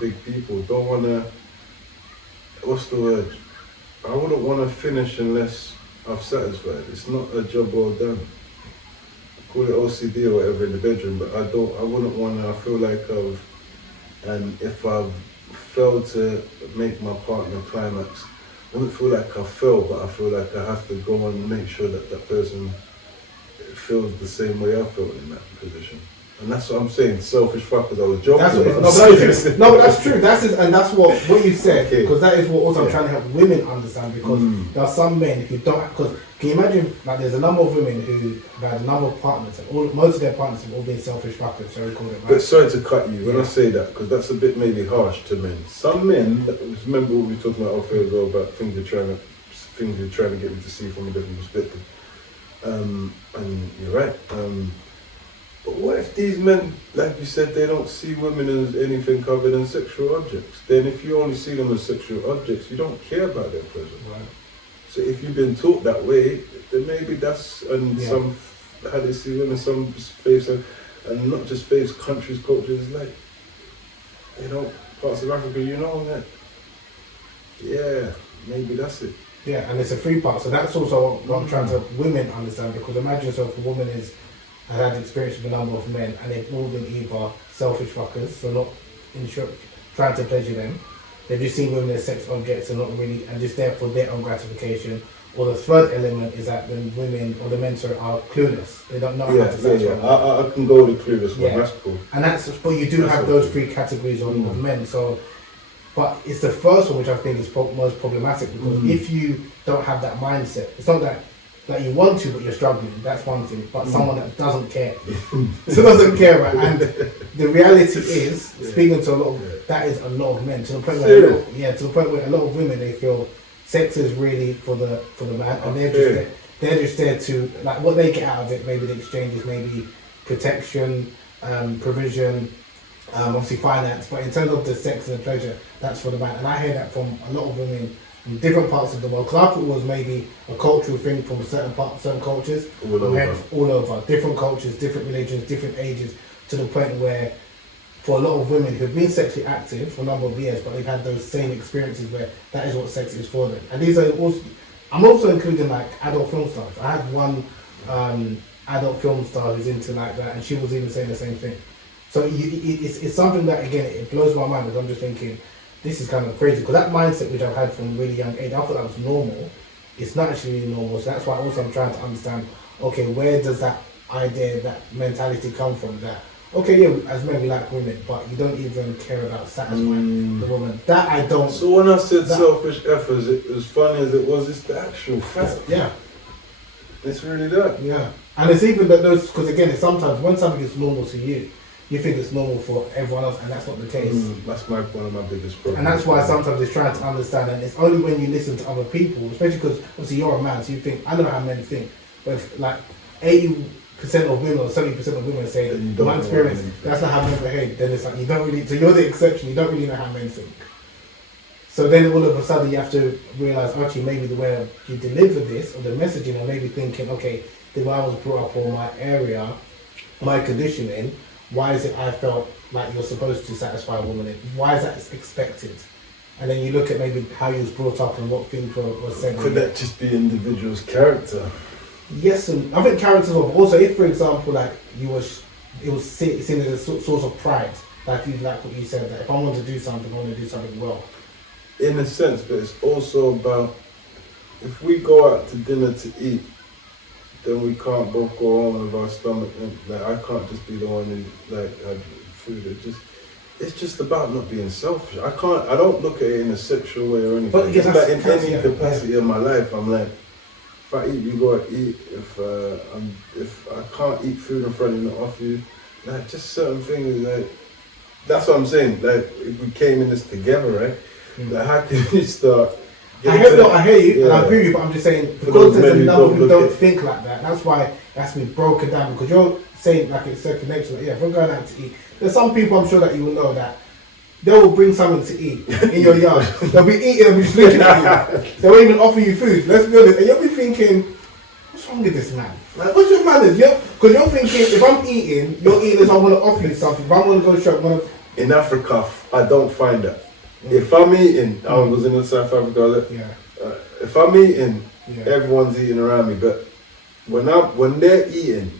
Big people don't wanna. What's the word? I wouldn't want to finish unless I've satisfied. It's not a job well done. Call it OCD or whatever in the bedroom, but I wouldn't want to. I feel like and if I've failed to make my partner climax, I wouldn't feel like I failed, but I feel like I have to go and make sure that that person feels the same way I felt in that position. And that's what I'm saying, selfish fuckers. I was joking. That's what about. but that's true. And that's what you said, because that is what also I'm trying to help women understand, because there are some men who don't. Because can you imagine, like, there's a number of women who have had a number of partners, and most of their partners have all been selfish fuckers. So we call it, right? But sorry to cut you when I say that, because that's a bit maybe harsh to men. Some men, remember what we were talking about off air as well, about things you're trying to get me to see from a different perspective. And you're right. But what if these men, like you said, they don't see women as anything other than sexual objects? Then if you only see them as sexual objects, you don't care about their pleasure. Right. So if you've been taught that way, then maybe that's, and some, how they see women, some faiths, and not just faiths, countries, cultures, like, you know, parts of Africa, you know, that, yeah, maybe that's it. Yeah, and it's a three part. So that's also what I'm trying to help women understand, because imagine yourself, a woman has had experience with a number of men, and they've all been either selfish fuckers, so not trying to pleasure them. They've just seen women as sex objects and not really, and just there for their own gratification. Or the third element is that the women or the men are clueless. They don't know how to satisfy. I can go with the clueless one. That's cool. And but you do have those three categories of men. So, but it's the first one which I think is most problematic, because if you don't have that mindset, it's not that you want to, but you're struggling. That's one thing. But someone that doesn't care, so doesn't care, right? And the reality is, speaking to a lot of, that is a lot of men, to the point where a lot of women, they feel sex is really for the man, and they're just there to, like, what they get out of it. Maybe the exchange is maybe protection, provision, obviously finance. But in terms of the sex and the pleasure, that's for the man. And I hear that from a lot of women in different parts of the world, because I thought it was maybe a cultural thing from certain cultures, all over, different cultures, different religions, different ages, to the point where for a lot of women who've been sexually active for a number of years, but they've had those same experiences where that is what sex is for them. And these are also, I'm also including like adult film stars. I had one adult film star who's into like that, and she was even saying the same thing. So it's something that, again, it blows my mind, because I'm just thinking, this is kind of crazy, because that mindset which I've had from a really young age, I thought that was normal. It's not actually really normal. So that's why also I'm trying to understand, okay, where does that idea, that mentality come from? That, okay, yeah, as men we like women, but you don't even care about satisfying the woman. That I don't. So when I said selfish efforts, as funny as it was, it's the actual fact. Yeah. It's really that. Yeah. And it's even that those, because again, it's sometimes when something is normal to you, you think it's normal for everyone else, and that's not the case. That's one of my biggest problems. And that's why sometimes it's trying to understand, and it's only when you listen to other people, especially because obviously you're a man, so you think, I know how men think, but if like 80% of women or 70% of women say, in my experience, that's not how men behave, then it's like, you don't really, so you're the exception, you don't really know how men think. So then all of a sudden you have to realise, actually, maybe the way you deliver this, or the messaging, or maybe thinking, okay, the way I was brought up, or my area, my conditioning, why is it I felt like you're supposed to satisfy a woman? Why is that expected? And then you look at maybe how you was brought up and what things were said. Could that just be individual's character? Yes, and I think characters are also, if for example, like it was seen as a source of pride, like what you said, that if I want to do something, I want to do something well. In a sense, but it's also about, if we go out to dinner to eat, then we can't both go on with our stomach, and like I can't just be the one who like have food. It's just about not being selfish. I don't look at it in a sexual way or anything. But it's like in any capacity of my life, I'm like, if I eat, you go and eat. If I can't eat food in front of you and offer you, like just certain things, like that's what I'm saying. Like if we came in this together, right? Like how can we start? I hear you, and I agree with you, but I'm just saying, because there's a number who don't think like that, that's why that's been broken down, because you're saying like it's second nature, like, yeah, if we're going out to eat, there's some people I'm sure that you will know that they will bring something to eat in your yard. They'll be eating and be just looking at you. They won't even offer you food, let's be honest, and you'll be thinking, what's wrong with this man? Like, what's your manners? Because you're thinking, if I'm eating, you're eating as I want to offer you something, if I want to go shop, in Africa, I don't find that. If I'm eating, I was in South Africa. If I'm eating, everyone's eating around me. But when they're eating,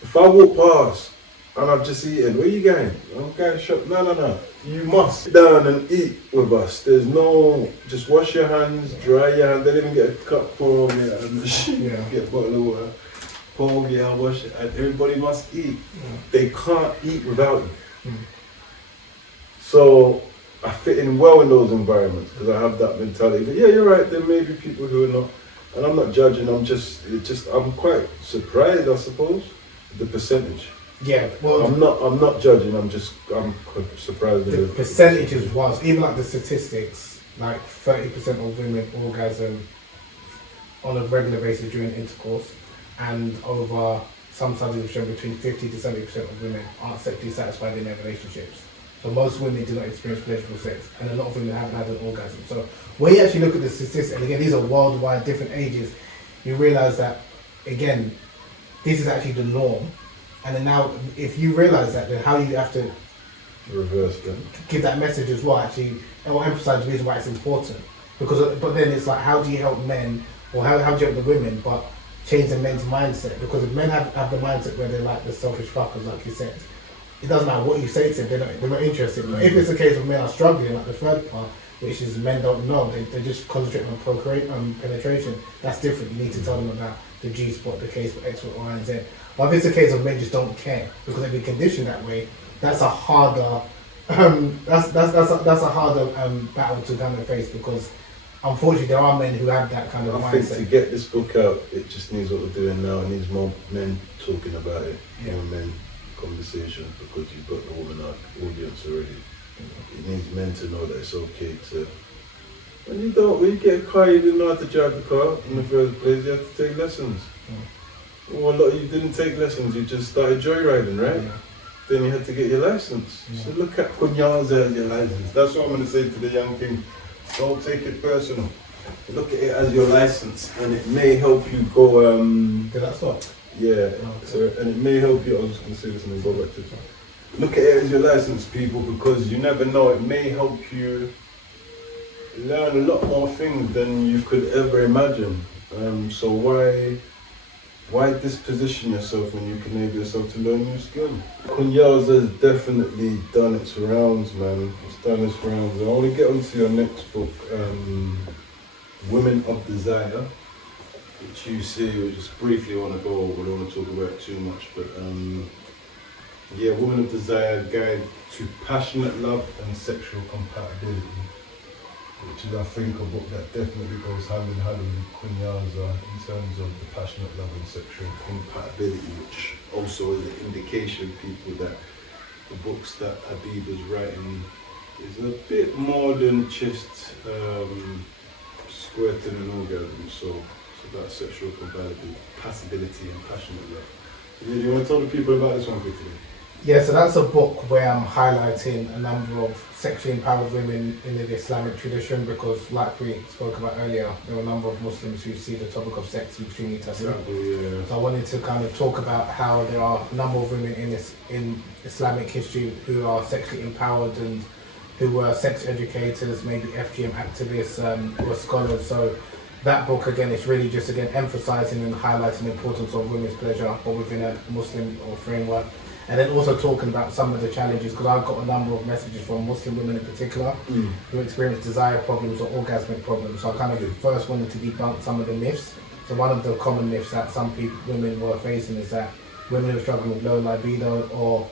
if I walk past and I've just eaten, where you going? I'm going to shop. No. You must sit down and eat with us. There's no, just wash your hands, dry your hands. They don't even get a cup pour on me and get a bottle of water. home, yeah, I wash it, and everybody must eat. They can't eat without you. So I fit in well in those environments because I have that mentality. But yeah, you're right. There may be people who are not, and I'm not judging. I'm quite surprised, I suppose, the percentage. Yeah, well, I'm not judging. I'm surprised. The percentages was even like the statistics, like 30% of women orgasm on a regular basis during intercourse, and over some studies have shown between 50 to 70% of women aren't sexually satisfied in their relationships. So most women do not experience pleasurable sex, and a lot of women haven't had an orgasm. So when you actually look at the statistics, and again these are worldwide, different ages, you realise that again this is actually the norm. And then now, if you realise that, then how you have to reverse them, give that message as well. Actually, or emphasise the reason why it's important. Because, but then it's like, how do you help men, or how do you help the women, but change the men's mindset? Because if men have the mindset where they're like the selfish fuckers, like you said, it doesn't matter what you say to them, they're not interested. But if it's a case of men are struggling, like the third part, which is men don't know, they just concentrate on penetration, that's different. You need to tell them about the G spot, the K spot, X spot, Y, and Z. But if it's a case of men just don't care because they've been conditioned that way, that's a harder that's a harder battle to kind of face, because unfortunately there are men who have that kind of mindset. I think to get this book out, it just needs what we're doing now. It needs more men talking about it, more men conversation, because you've got the woman audience already. It needs men to know that it's okay to. When you get a car, you didn't know how to drive the car in the first place. You have to take lessons. Well, a lot of you didn't take lessons. You just started joyriding, right? Then you had to get your license. So look at Kunyaza as your license. That's what I'm going to say to the young king. Don't take it personal. Look at it as your license, and it may help you go. Did that stop? Yeah. So, and it may help you. I was going to say this and then go back to it. Look at it as your license, people, because you never know. It may help you learn a lot more things than you could ever imagine. So why disposition yourself when you can enable yourself to learn new skills? Kunyaza has definitely done its rounds, man. It's done its rounds. I want to get onto your next book, Women of Desire, which you see, we just briefly want to go over. I don't want to talk about it too much, but yeah, Women of Desire, Guide to Passionate Love and Sexual Compatibility, which is, I think, a book that definitely goes hand in hand with Kunyaza in terms of the passionate love and sexual compatibility, which also is an indication, people, that the books that Habeeb is writing is a bit more than just squirting and orgasm. So that's sexual compatibility and passionate love. Do you want to tell the people about this one quickly? Yeah, so that's a book where I'm highlighting a number of sexually empowered women in the Islamic tradition, because like we spoke about earlier, there are a number of Muslims who see the topic of sex extremely taboo. Yeah. So I wanted to kind of talk about how there are a number of women in Islamic history who are sexually empowered and who were sex educators, maybe FGM activists, or scholars. So that book, again, is really just, again, emphasizing and highlighting the importance of women's pleasure, but within a Muslim or framework. And then also talking about some of the challenges, because I've got a number of messages from Muslim women in particular who experience desire problems or orgasmic problems. So I kind of first wanted to debunk some of the myths. So one of the common myths that some women were facing is that women who are struggling with low libido, or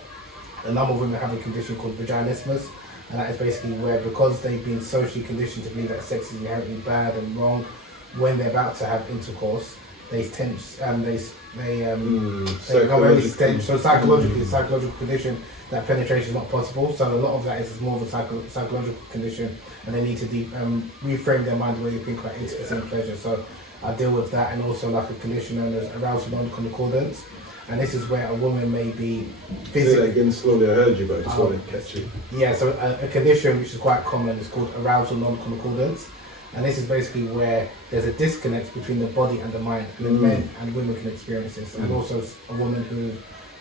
a number of women have a condition called vaginismus, and that is basically where, because they've been socially conditioned to believe that sex is inherently bad and wrong, when they're about to have intercourse, they tense and they become very tense. So psychologically, it's a psychological condition that penetration is not possible. So a lot of that is more of a psychological condition, and they need to reframe their mind the way they think about intimacy and pleasure. So I deal with that, and also like a condition known as arousal non-concordance. And this is where a woman may be physically... Say that again slowly, I heard you, but I just want to catch you. Yeah, so a condition which is quite common is called arousal non-concordance. And this is basically where there's a disconnect between the body and the mind, and men and women can experience this. And also a woman who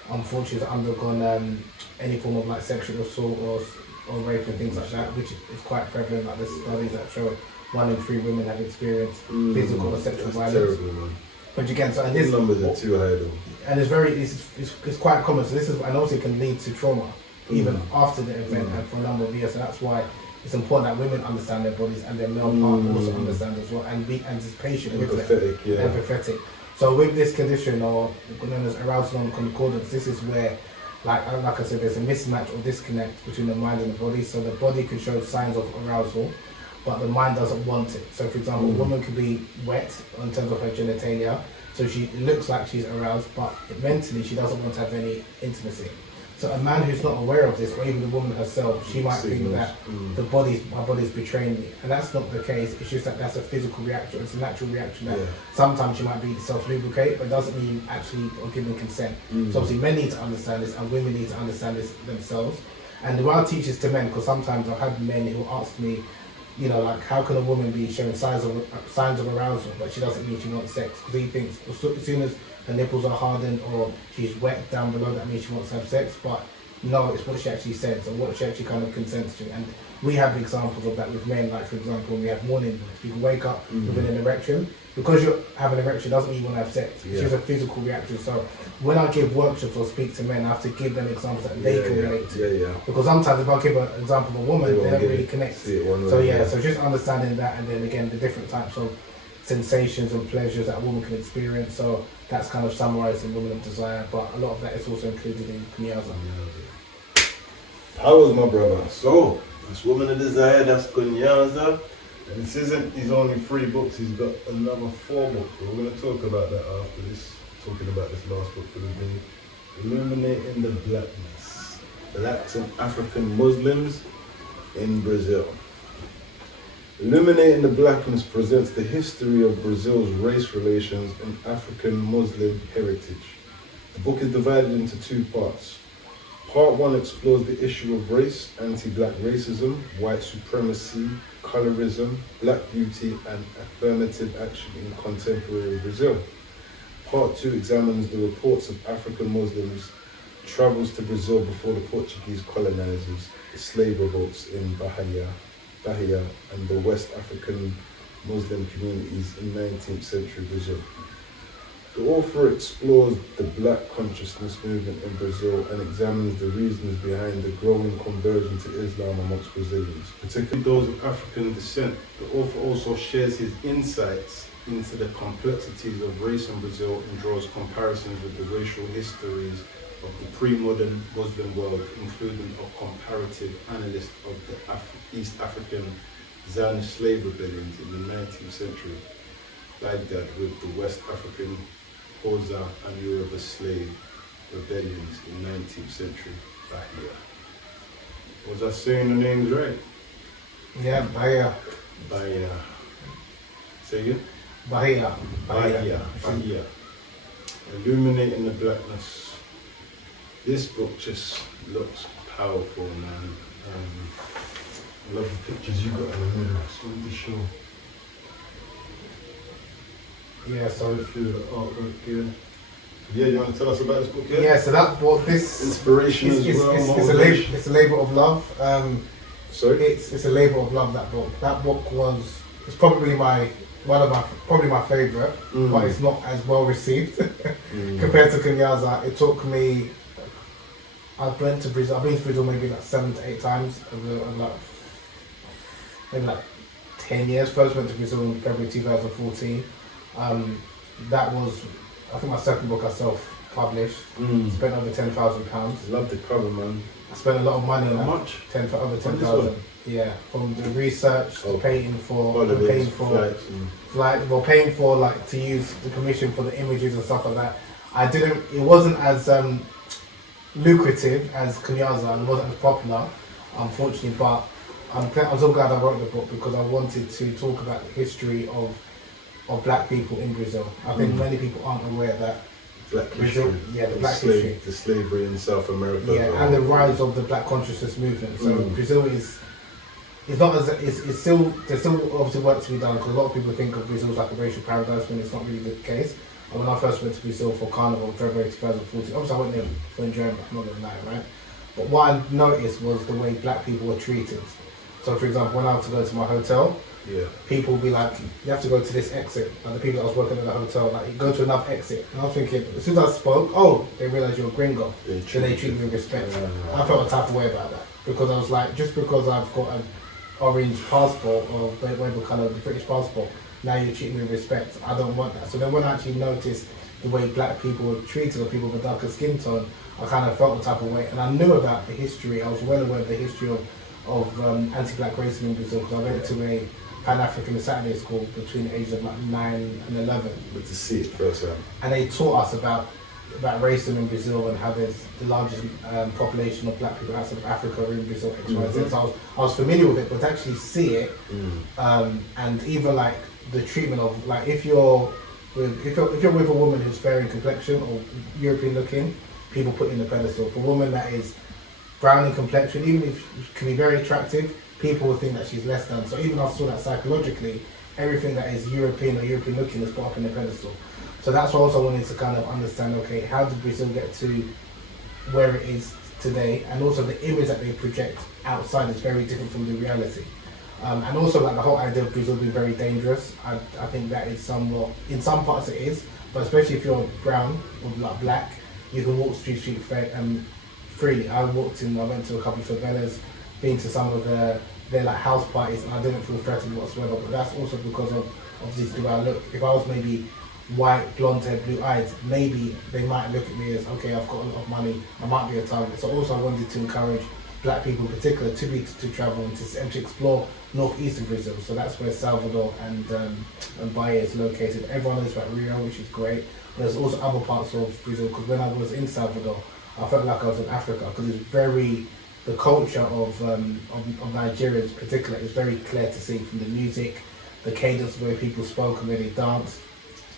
unfortunately has undergone any form of like sexual assault or rape and things like that, which is quite prevalent. Like there's studies that show 1 in 3 women have experienced physical or sexual violence. Terrible, man. But again, so and this numbers are too high though. And it's quite common. So this is, and also it can lead to trauma even after the event and for a number of years. So that's why it's important that women understand their bodies and their male partner also understand as well, and be anticipation, empathetic, empathetic. So with this condition, or known as arousal non-concordance, this is where, like I said, there's a mismatch or disconnect between the mind and the body. So the body could show signs of arousal, but the mind doesn't want it. So for example, a woman could be wet in terms of her genitalia, so it looks like she's aroused, but mentally she doesn't want to have any intimacy. So a man who's not aware of this, or even the woman herself, she might think that my body's betraying me, and that's not the case. It's just that that's a physical reaction. It's a natural reaction that sometimes you might be self-lubricate, but it doesn't mean actually or giving consent. So obviously men need to understand this, and women need to understand this themselves. And the way I teach this to men, because sometimes I've had men who ask me, you know, like, how can a woman be showing signs of arousal, but she doesn't mean she wants sex? Because he thinks as soon as her nipples are hardened or she's wet down below, that means she wants to have sex. But no, it's what she actually says and what she actually kind of consents to. And we have examples of that with men. Like, for example, when we have morning, you can wake up with an erection. Because you have an erection doesn't mean you want to have sex. It's just a physical reaction. So when I give workshops or speak to men, I have to give them examples that they can relate to. Because sometimes if I give an example of a woman, they don't really connect. So just understanding that, and then again the different types of sensations and pleasures that a woman can experience. So that's kind of summarised in Women of Desire, but a lot of that is also included in Kunyaza. How was my brother? So that's Women of Desire, that's Kunyaza. And this isn't his only 3 books, he's got another 4 books. But we're going to talk about that after this, talking about this last book for the day. Illuminating the Blackness. Blacks and African Muslims in Brazil. Illuminating the Blackness presents the history of Brazil's race relations and African Muslim heritage. The book is divided into 2 parts. Part 1 explores the issue of race, anti-black racism, white supremacy, colorism, black beauty, and affirmative action in contemporary Brazil. Part 2 examines the reports of African Muslims' travels to Brazil before the Portuguese colonizers, the slave revolts in Bahia, and the West African Muslim communities in 19th century Brazil. The author explores the black consciousness movement in Brazil and examines the reasons behind the growing conversion to Islam amongst Brazilians, particularly those of African descent. The author also shares his insights into the complexities of race in Brazil and draws comparisons with the racial histories of the pre-modern Muslim world, including a comparative analysis of the East African Zionist slave rebellions in the 19th century, Baghdad with the West African Xhosa and Yoruba slave rebellions in 19th century Bahia. Was I saying the names right? Yeah, Bahia. Bahia. Say again? Bahia. Illuminating the Blackness. This book just looks powerful, man. I love the pictures you got in the middle. It's really show. Yeah, so if you artwork here. Yeah, you want to tell us about this book? Yeah, so that book, this inspiration as well. It's a labor of love. Sorry, it's a labor of love. That book. That book it's probably my favorite, but it's not as well received compared to Kunyaza. It took me. I've been to Brazil maybe like 7 to 8 times over like 10 years. First went to Brazil in February 2014. That was, I think, my second book I self-published. Spent over £10,000. Love the cover, man. I spent a lot of money on that. How much? Over 10,000. Yeah, from the research, paying for like to use the permission for the images and stuff like that. It wasn't as lucrative as Kunyaza and wasn't as popular, unfortunately, but I'm so glad I wrote the book because I wanted to talk about the history of black people in Brazil. I think many people aren't aware that black Brazil, history, the black history, the slavery in South America, and the rise of the black consciousness movement. So Brazil is not as it's still there's still obviously work to be done because a lot of people think of Brazil as like a racial paradise when it's not really the case. And when I first went to Brazil for Carnival in February 2014, obviously I went there for enjoyment, not gonna lie, right? But what I noticed was the way black people were treated. So for example, when I had to go to my hotel, people would be like, you have to go to this exit. Like the people that was working at the hotel, like you go to another exit. And I was thinking, as soon as I spoke, they realised you're a gringo. So they treat me with respect. I felt a type of way about that. Because I was like, just because I've got an orange passport or whatever colour, the British passport, now you're treating me with respect. I don't want that. So then when I actually noticed the way black people were treated, or people with a darker skin tone, I kind of felt the type of way. And I knew about the history. I was well aware of the history of anti-black racism in Brazil, because I went to a Pan-African Saturday school between the ages of like 9 and 11. But to see it firsthand. And they taught us about racism in Brazil, and how there's the largest population of black people outside of Africa in Brazil, X, Y, Z. So I was familiar with it, but to actually see it, and even like the treatment of, like, if you're with a woman who's fair in complexion or European looking, people put in the pedestal. For a woman that is brown in complexion, even if she can be very attractive, people will think that she's less than. So even I saw that psychologically, everything that is European or European looking is put up in the pedestal. So that's why also I wanted to kind of understand, okay, how did Brazil get to where it is today? And also the image that they project outside is very different from the reality. And also like the whole idea of Brazil being very dangerous, I think that is somewhat, in some parts it is, but especially if you're brown or like black, you can walk street freely. I went to a couple of favelas, been to some of their like house parties, and I didn't feel threatened whatsoever. But that's also because of this the way I look. If I was maybe white, blonde hair, blue eyes, maybe they might look at me as, okay, I've got a lot of money, I might be a target. So also I wanted to encourage black people in particular to travel and to explore northeastern Brazil. So that's where Salvador and Bahia is located. Everyone knows about Rio, which is great. But there's also other parts of Brazil, because when I was in Salvador, I felt like I was in Africa, because it's the culture of Nigerians in particular is very clear to see from the music, the cadence, the way people spoke and the way they danced.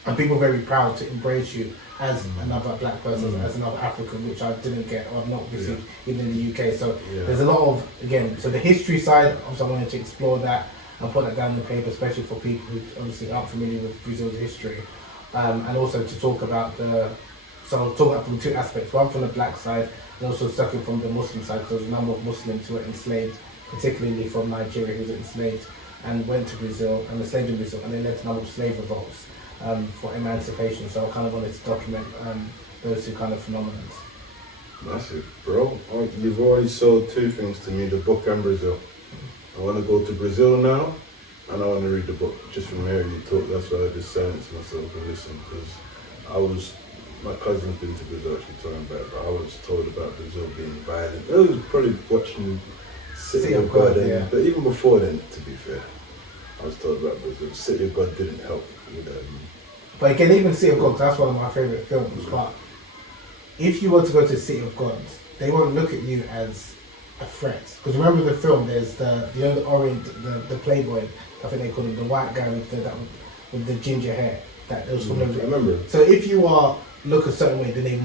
And people are very proud to embrace you as another black person, as another African, which I didn't get or not received even in the UK. So there's a lot of, again, so the history side, obviously I wanted to explore that and put that down on the paper, especially for people who obviously aren't familiar with Brazil's history. And also to talk about so I'll talk about from two aspects, one from the black side and also second from the Muslim side, because there's a number of Muslims who were enslaved, particularly from Nigeria, who were enslaved and went to Brazil and enslaved in Brazil, and they led to a number of slave revolts for emancipation. So I kind of wanted to document those two kind of phenomena. Massive, bro. You've already sold two things to me, the book and Brazil. I want to go to Brazil now, and I want to read the book. Just from hearing you talk, that's why I just silenced myself and listened, because my cousin's been to Brazil, actually talking about it, but I was told about Brazil being violent. I was probably watching City of God, but even before then, to be fair, I was told about Brazil. City of God didn't help with But again, even City of God, that's one of my favourite films, but if you were to go to City of God, they won't look at you as a threat. Because remember the film, there's the orange, the playboy, I think they call him, the white guy with the ginger hair. That was from I remember. So if you look a certain way, then they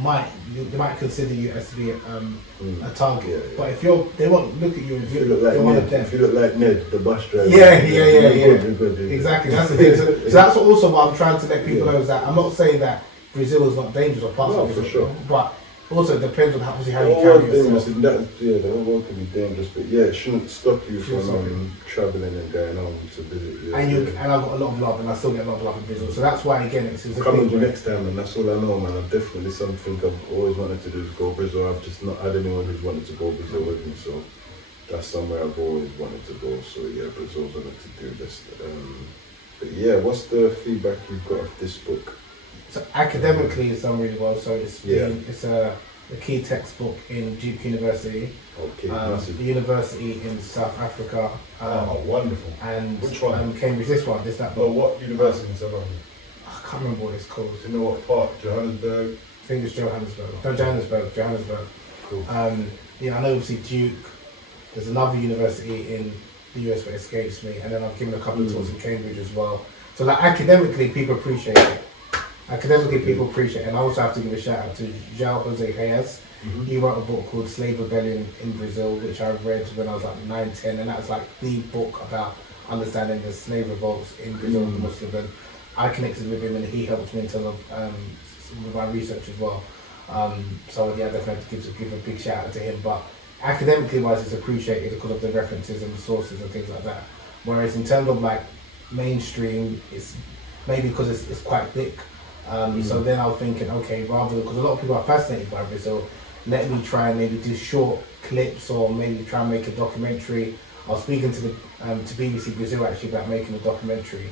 might consider you as to be a target. Yeah. But if they won't look at you as if you look like Ned, if you look like Ned, the bus driver. Yeah. You're good. Exactly, that's the thing. So that's also what I'm trying to let people know, is that I'm not saying that Brazil is not dangerous or parts of Brazil, for sure. but also it depends on how you carry yourself. yourself. The whole world can be dangerous, but it shouldn't stop you from travelling and going on to visit. And I got a lot of love, and I still get a lot of love in Brazil. So that's why, again, it's come on next time, and that's all I know, man. I've definitely something I've always wanted to do is go Brazil. I've just not had anyone who's wanted to go Brazil with me, so that's somewhere I've always wanted to go. So yeah, Brazil's on it to do this. But yeah, what's the feedback you've got of this book? So academically, it's done really well. So it's a key textbook in Duke University. Okay, the university in South Africa. Wonderful. And which one? Cambridge. This that Well, book. what university in South Africa? I can't remember what it's called. Do you know what part? Johannesburg? I think it's Johannesburg. No, Johannesburg. Cool. I know obviously Duke. There's another university in the US that escapes me, and then I've given a couple of talks in Cambridge as well. So like academically, people appreciate it. And I also have to give a shout out to João Jose Reyes. He wrote a book called Slave Rebellion in Brazil, which I read when I was like 9, 10, and that's like the book about understanding the slave revolts in Brazil and the Muslims. And I connected with him, and he helped me in terms of with my research as well. So yeah, I definitely have to give a big shout out to him. But academically wise, it's appreciated because of the references and the sources and things like that. Whereas in terms of like mainstream, it's maybe because it's quite thick. So then I was thinking, okay, rather, because a lot of people are fascinated by Brazil, let me try and maybe do short clips, or maybe try and make a documentary. I was speaking to BBC Brazil actually about making a documentary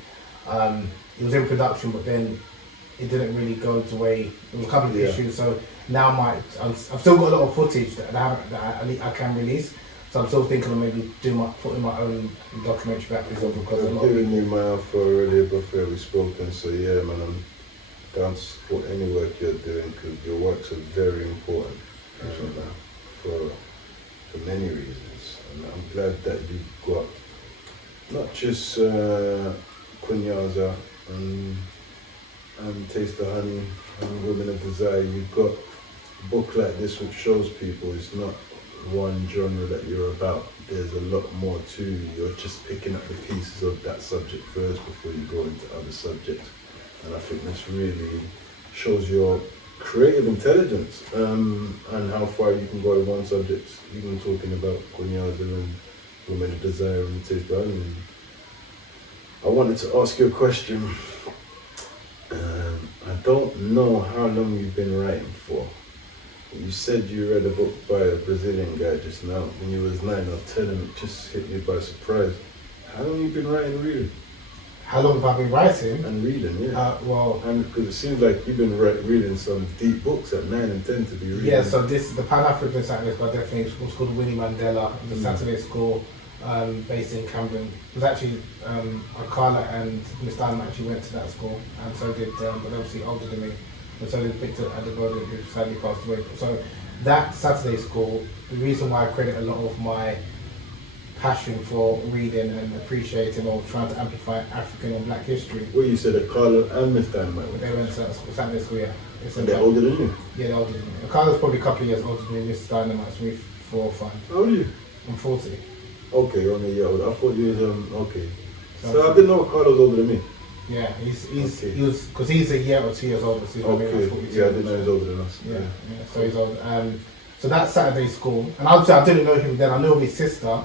It was in production, but then it didn't really go the way. There was a couple of issues, so now I've still got a lot of footage that I can release. So I'm still thinking of maybe putting my own documentary back because I've given you my offer already before we've spoken, so yeah, man, I'm down to support any work you're doing because your works are very important for many reasons. And I'm glad that you've got not just Kunyaza and Taste the Honey and Women of Desire, you've got a book like this which shows people it's not one genre that you're about. There's a lot more to you. You're just picking up the pieces of that subject first before you go into other subjects. And I think this really shows your creative intelligence and how far you can go in one subject. Even talking about Kunyaza and Women of Desire and Taste the Honey. I wanted to ask you a question. I don't know how long you've been writing for. You said you read a book by a Brazilian guy just now when you was 9 or 10 and it just hit you by surprise. How long have you been writing and reading? How long have I been writing? And reading, yeah. Well, because it seems like you've been reading some deep books at 9 and 10 to be reading. Yeah, so the Pan-African Saturday School, definitely it was called Winnie Mandela. It was a Saturday school based in Camden. It was actually Akala and Miss Diamond actually went to that school, and so did, but obviously older than me. And so did Victor Adebayo, who sadly passed away. So that Saturday school, the reason why I credit a lot of my passion for reading and appreciating or trying to amplify African and Black history. Well, you said Akala and Miss Diamond. They went to Saturday school, yeah. And they're older than you? Yeah, they're older than me. Akala's probably a couple of years older than me. Miss Dynamite's me 4 or 5. How old are you? I'm 40. Okay, only a year older. I thought you was, okay. So I didn't know Akala was older than me. Yeah, Okay. he was, because he's a year or 2 years older. So Okay, yeah, I didn't know he was older than us. Yeah, so he's old. So that Saturday school, and obviously I didn't know him then. I knew of his sister,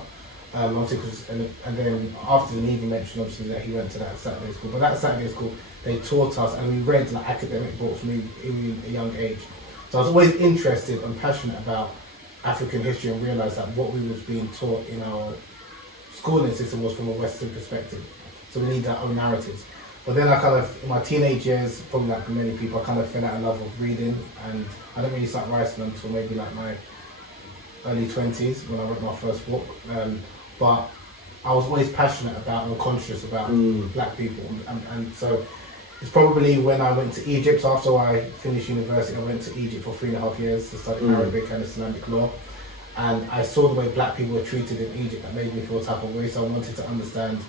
obviously, and then after the Navy mentioned obviously that he went to that Saturday school. But that Saturday school, they taught us, and we read like academic books from even a young age. So I was always interested and passionate about African history and realised that what we was being taught in our schooling system was from a Western perspective. So we need our own narratives. But then I kind of, in my teenage years, probably like many people, I kind of fell out of love of reading, and I didn't really start writing until maybe like my early 20s when I wrote my first book. But I was always passionate about and conscious about Black people. And so it's probably when I went to Egypt, after I finished university, I went to Egypt for 3.5 years to study Arabic and Islamic law. And I saw the way Black people were treated in Egypt that made me feel a type of way. So I wanted to understand,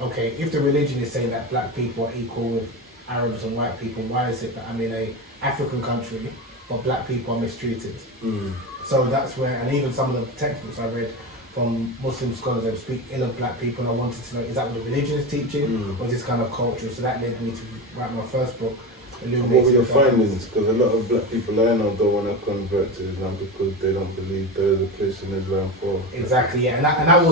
okay, if the religion is saying that Black people are equal with Arabs and white people, why is it that I'm in an African country but Black people are mistreated? So that's where, and even some of the textbooks I read from Muslim scholars, they speak ill of Black people, and I wanted to know, is that what the religion is teaching, or is this kind of culture? So that led me to write my first book, Illuminating What were your the Blackness. findings? Because a lot of Black people I know don't want to convert to Islam because they don't believe there is a place in Islam for. Exactly, yeah, and that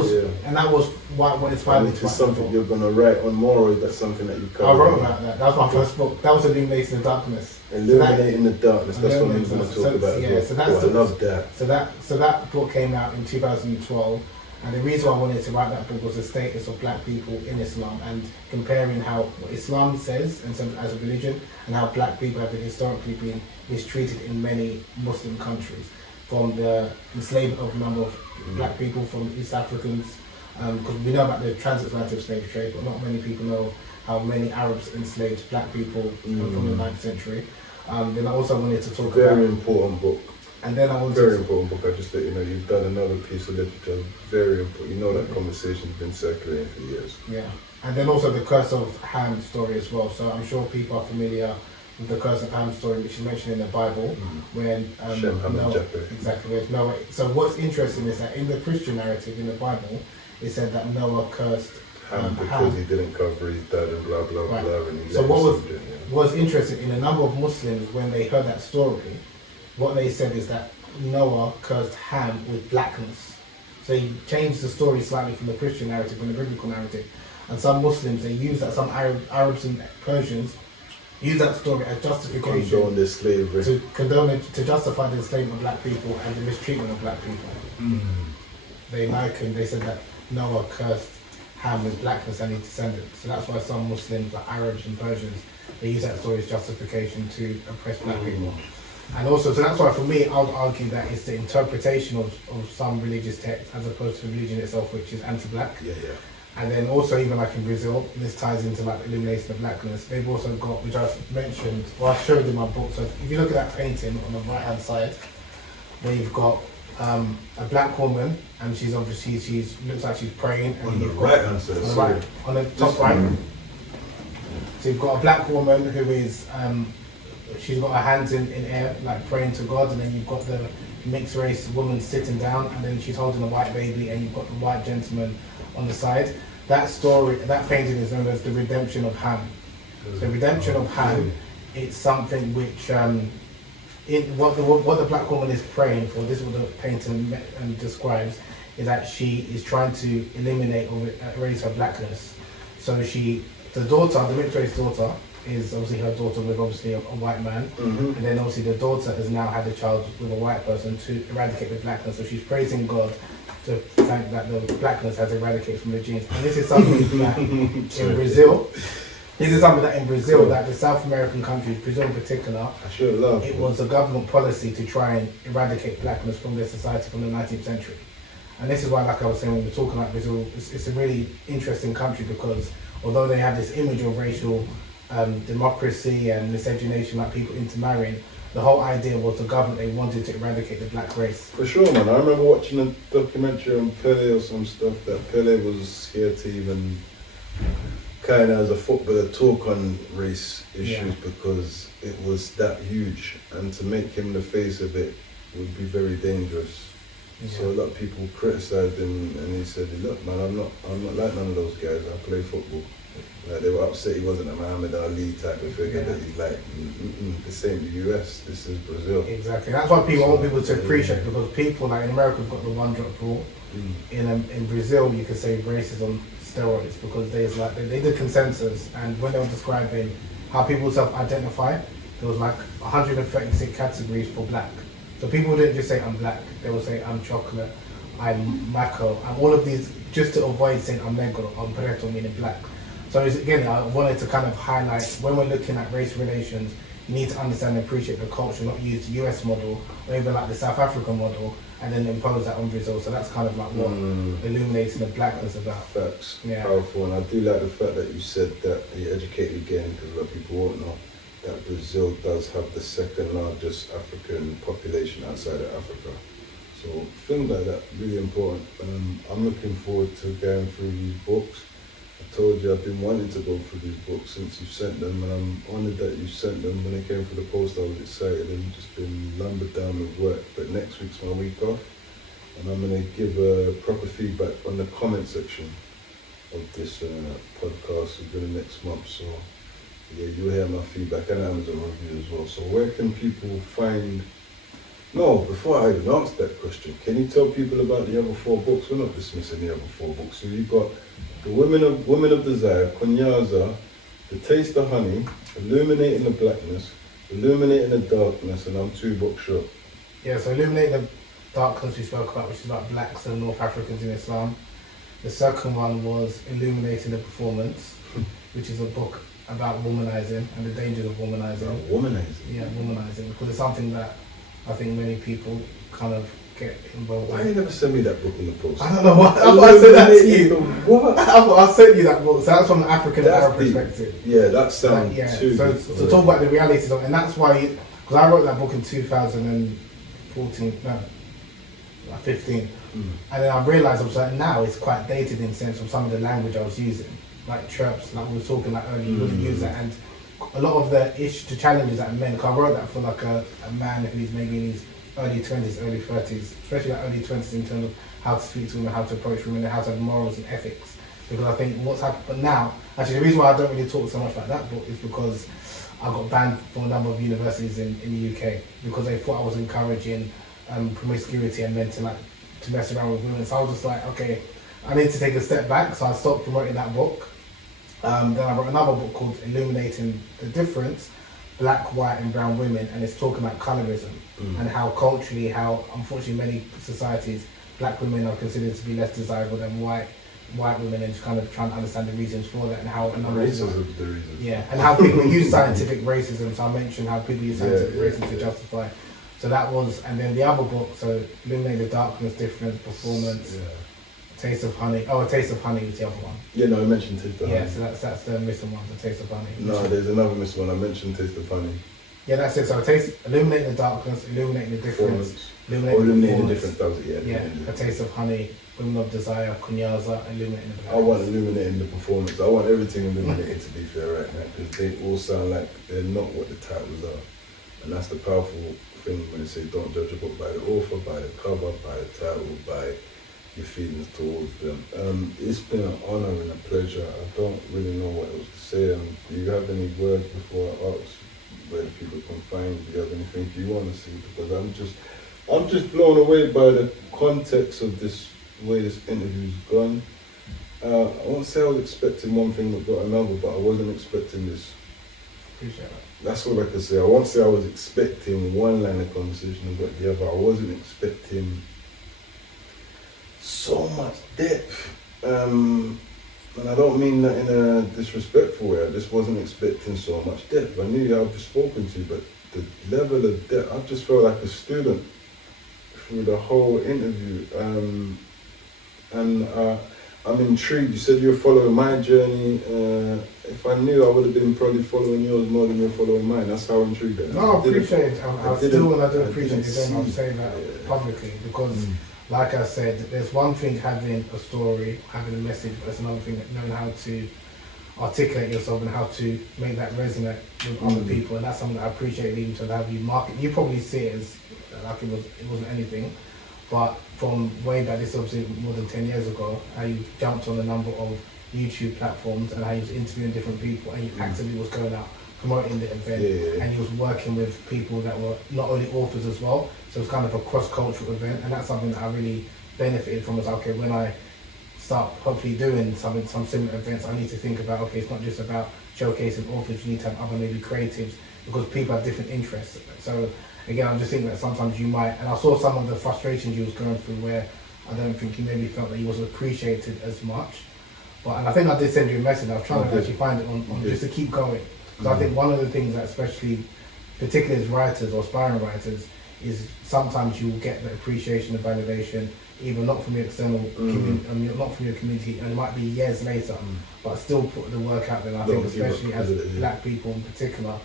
was what inspired me to Is write something the book. you're gonna write on more, or is that something that you cover? I wrote about that. That was my first book. That was Illuminating the Darkness. Illuminating the Darkness. That's what I'm going to talk about. Yeah, as well. so that's I love that. So that book came out in 2012, and the reason why I wanted to write that book was the status of Black people in Islam and comparing how what Islam says and as a religion and how Black people have been historically been mistreated in many Muslim countries, from the enslavement of a number of Black people from East Africans, because we know about the transatlantic slave trade, but not many people know how many Arabs enslaved Black people from the 9th century. Then I also wanted to talk about... Very important book. And then I wanted Very important book. I just let you know, you've done another piece of literature. Very important. You know that conversation's been circulating for years. Yeah. And then also the Curse of Ham story as well. So I'm sure people are familiar with the Curse of Ham story, which is mentioned in the Bible. When Shem, Ham, and Japheth. Exactly. With Noah. So what's interesting is that in the Christian narrative in the Bible, it said that Noah cursed Ham because he didn't cover his dad and blah blah Right. blah. And he So let what him do it, was interesting, in a number of Muslims, when they heard that story, what they said is that Noah cursed Ham with blackness. So he changed the story slightly from the Christian narrative, from the biblical narrative. And some Muslims, they use that, some Arabs and Persians use that story as justification condone the slavery. to condone it, to justify the enslavement of Black people and the mistreatment of Black people. They said that Noah cursed Ham with blackness and his descendants. So that's why some Muslims, like Arabs and Persians, they use that story as justification to oppress black people. And also, so that's why for me, I would argue that it's the interpretation of some religious text as opposed to the religion itself, which is anti-black. Yeah. And then also even like in Brazil, this ties into like Illuminating the Blackness. They've also got, which I've mentioned, or I showed in my book. So if you look at that painting on the right hand side, where you've got a black woman, and she's obviously looks like she's praying. And On the you've right hand side, on the top right. So you've got a black woman who is she's got her hands in air, like praying to God, and then you've got the mixed race woman sitting down, and then she's holding a white baby, and you've got the white gentleman on the side. That story, that painting is known as the redemption of Ham. The redemption of Ham, it's something which, what the black woman is praying for, this is what the painting describes, is that she is trying to eliminate or erase her blackness. So the daughter, the mixed race daughter, is obviously her daughter with obviously a white man, and then obviously the daughter has now had a child with a white person to eradicate the blackness. So she's praising God to thank that the blackness has eradicated from the genes. And this is something that in Brazil, that the South American countries, Brazil in particular, it was a government policy to try and eradicate blackness from their society from the 19th century. And this is why, like I was saying, when we're talking about Brazil, it's a really interesting country because although they have this image of racial democracy and miscegenation, like people intermarrying, the whole idea was the government, they wanted to eradicate the black race. For sure, man. I remember watching a documentary on Pele or some stuff that Pele was scared to even kind of as a footballer talk on race issues because it was that huge, and to make him the face of it would be very dangerous. So a lot of people criticised him, and he said, "Look, man, I'm not like none of those guys. I play football." Like, they were upset he wasn't a Muhammad Ali type of figure that he's like, this ain't the US, this is Brazil. Exactly. That's why I want people to appreciate, because people like in America have got the one drop rule. In Brazil, you could say racism steroids, because they did consensus, and when they were describing how people self-identify, there was like 136 categories for black. So people didn't just say I'm black, they would say I'm chocolate, I'm maco, I'm all of these, just to avoid saying I'm negro, I'm preto, meaning black. So again, I wanted to kind of highlight, when we're looking at race relations, you need to understand and appreciate the culture, not use the US model, or even like the South African model, and then impose that on Brazil. So that's kind of like what Illuminating the Blackness about. Facts, Yeah. powerful. And I do like the fact that you said that, you educated again, because a lot of people won't know, that Brazil does have the second largest African population outside of Africa. So things like that, really important. I'm looking forward to going through these books. I told you I've been wanting to go through these books since you sent them, and I'm honoured that you sent them. When they came for the post, I was excited and just been lumbered down with work. But next week's my week off, and I'm going to give proper feedback on the comment section of this podcast within the next month. So yeah, you'll hear my feedback and Amazon review as well. So where can people find... No, before I even ask that question, can you tell people about the other 4 books? We're not dismissing the other 4 books. So you've got The Women of Desire, Kunyaza, The Taste of Honey, Illuminating the Blackness, Illuminating the Darkness, and I'm 2 books short. Yeah, so Illuminating the Darkness we spoke about, which is about blacks and North Africans in Islam. The second one was Illuminating the Performance, which is a book about womanizing and the dangers of womanizing. Womanizing? Yeah, womanizing, because it's something that I think many people kind of get involved Why in. you never send me that book in the post? I don't know why. I sent that to you. What? I sent you that book. So that's from the African Arab perspective. Yeah, that sounds too so good. to talk about the realities of, and that's why, because I wrote that book in 2014, no, like 15, and then I realised I was like, now it's quite dated in the sense of some of the language I was using, like chirps, like we were talking like earlier, you wouldn't use that, and a lot of the challenges that men, because I wrote that for like a man who's maybe in his early 20s, early 30s, especially like early 20s in terms of how to speak to women, how to approach women, and how to have morals and ethics. Because I think what's happened, but now, actually the reason why I don't really talk so much about that book is because I got banned from a number of universities in the UK because they thought I was encouraging promiscuity and men to mess around with women. So I was just like, okay, I need to take a step back, so I stopped promoting that book. Then I wrote another book called Illuminating the Difference, Black, White and Brown Women, and it's talking about colorism and how culturally, how unfortunately many societies, black women are considered to be less desirable than white white women and just kind of trying to understand the reasons for that and how a number of Racism, the reason. yeah, and how people use scientific racism. So I mentioned how people use scientific Yeah, racism to justify. So that was, and then the other book, so Illuminating the Darkness, Difference, Performance, Yeah. Taste of Honey. Oh, A Taste of Honey is the other one. Yeah, no, I mentioned Taste of Yeah, Honey. so that's the missing one, The Taste of Honey. No, there's another missing one. I mentioned Taste of Honey. Yeah, that's it. So Illuminating the Darkness, Illuminating the Difference, Or Illuminating Illuminating the Performance. Difference, that was it, yeah. Yeah, A Taste of Honey, Women of Desire, Kunyaza, Illuminating the Blackness. I want illuminating the performance. I want everything illuminated, to be fair, right now, because they all sound like they're not what the titles are. And that's the powerful thing when they say don't judge a book by the author, by the cover, by the title, by your feelings towards them. It's been an honor and a pleasure. I don't really know what else to say. Do you have any words before I ask where the people can find? Do you have anything you want to see? Because I'm just blown away by the context of this way this interview's gone. I won't say I was expecting one thing but got another, but I wasn't expecting this. Appreciate that. That's all I can say. I won't say I was expecting one line of conversation and got the other. I wasn't expecting so much depth. And I don't mean that in a disrespectful way. I just wasn't expecting so much depth. I knew I've spoken to, but the level of depth, I just felt like a student through the whole interview. I'm intrigued. You said you were following my journey. If I knew, I would have been probably following yours more than you're following mine. That's how intrigued I am. No, I appreciate it. I do appreciate it. didn't I'm see. saying that publicly because, like I said, there's one thing having a story, having a message, but it's another thing that knowing how to articulate yourself and how to make that resonate with other people, and that's something that I appreciate even to have you market. You probably see it as like it wasn't anything, but from way back, this is obviously more than 10 years ago, how you jumped on a number of YouTube platforms and how you was interviewing different people and you actively was going out promoting the event, and you was working with people that were not only authors as well, so it was kind of a cross-cultural event, and that's something that I really benefited from. Was okay, when I start hopefully doing some similar events, I need to think about, okay, it's not just about showcasing authors, you need to have other maybe creatives, because people have different interests. So again, I'm just thinking that sometimes you might, and I saw some of the frustrations you was going through where I don't think you maybe felt that you wasn't appreciated as much. But, and I think I did send you a message, I was trying to actually find it on just to keep going. Because I think one of the things that especially, particularly as writers or aspiring writers, is sometimes you will get the appreciation and validation, even not from your external community, not from your community, and it might be years later, but still put the work out there. And I think especially as black people in particular,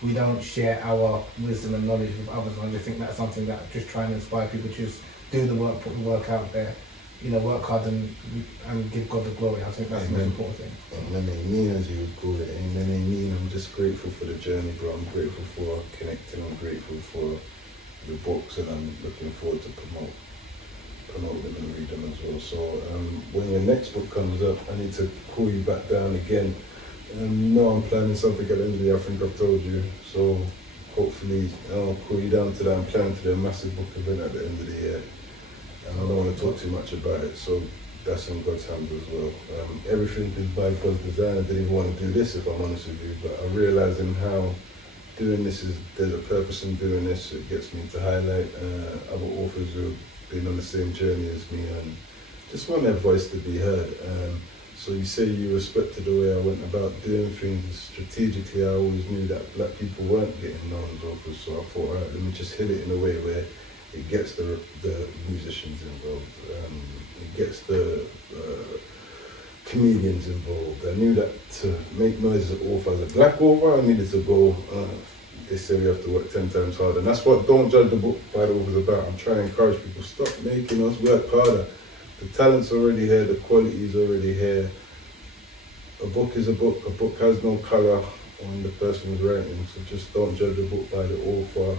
we don't share our wisdom and knowledge with others. And I just think that's something that just trying to inspire people to just do the work, put the work out there, work hard and give God the glory. I think that's the most important thing. Amen, as you would call it. Amen. I'm just grateful for the journey, bro. I'm grateful for connecting. I'm grateful for your books, and I'm looking forward to promote them and read them as well. So when your next book comes up, I need to call you back down again. I'm planning something at the end of the year. I think I've told you. So hopefully I'll call you down to that. I'm planning to do a massive book event at the end of the year. And I don't want to talk too much about it. So that's in God's hands as well. Everything is by God's design. I didn't even want to do this, if I'm honest with you, but I'm realizing how doing this there's a purpose in doing this. It gets me to highlight other authors who have been on the same journey as me and just want their voice to be heard. So you say you respected the way I went about doing things strategically. I always knew that black people weren't getting known as authors, so I thought, alright, let me just hit it in a way where it gets the musicians involved, it gets the comedians involved. I knew that to make noise as an author, as a black author, I needed to go, they say we have to work 10 times harder. And that's what Don't Judge the Book by the Author's about. I'm trying to encourage people, stop making us work harder. The talent's already here, the quality's already here. A book is a book has no colour on the person who's writing, so just don't judge a book by the author,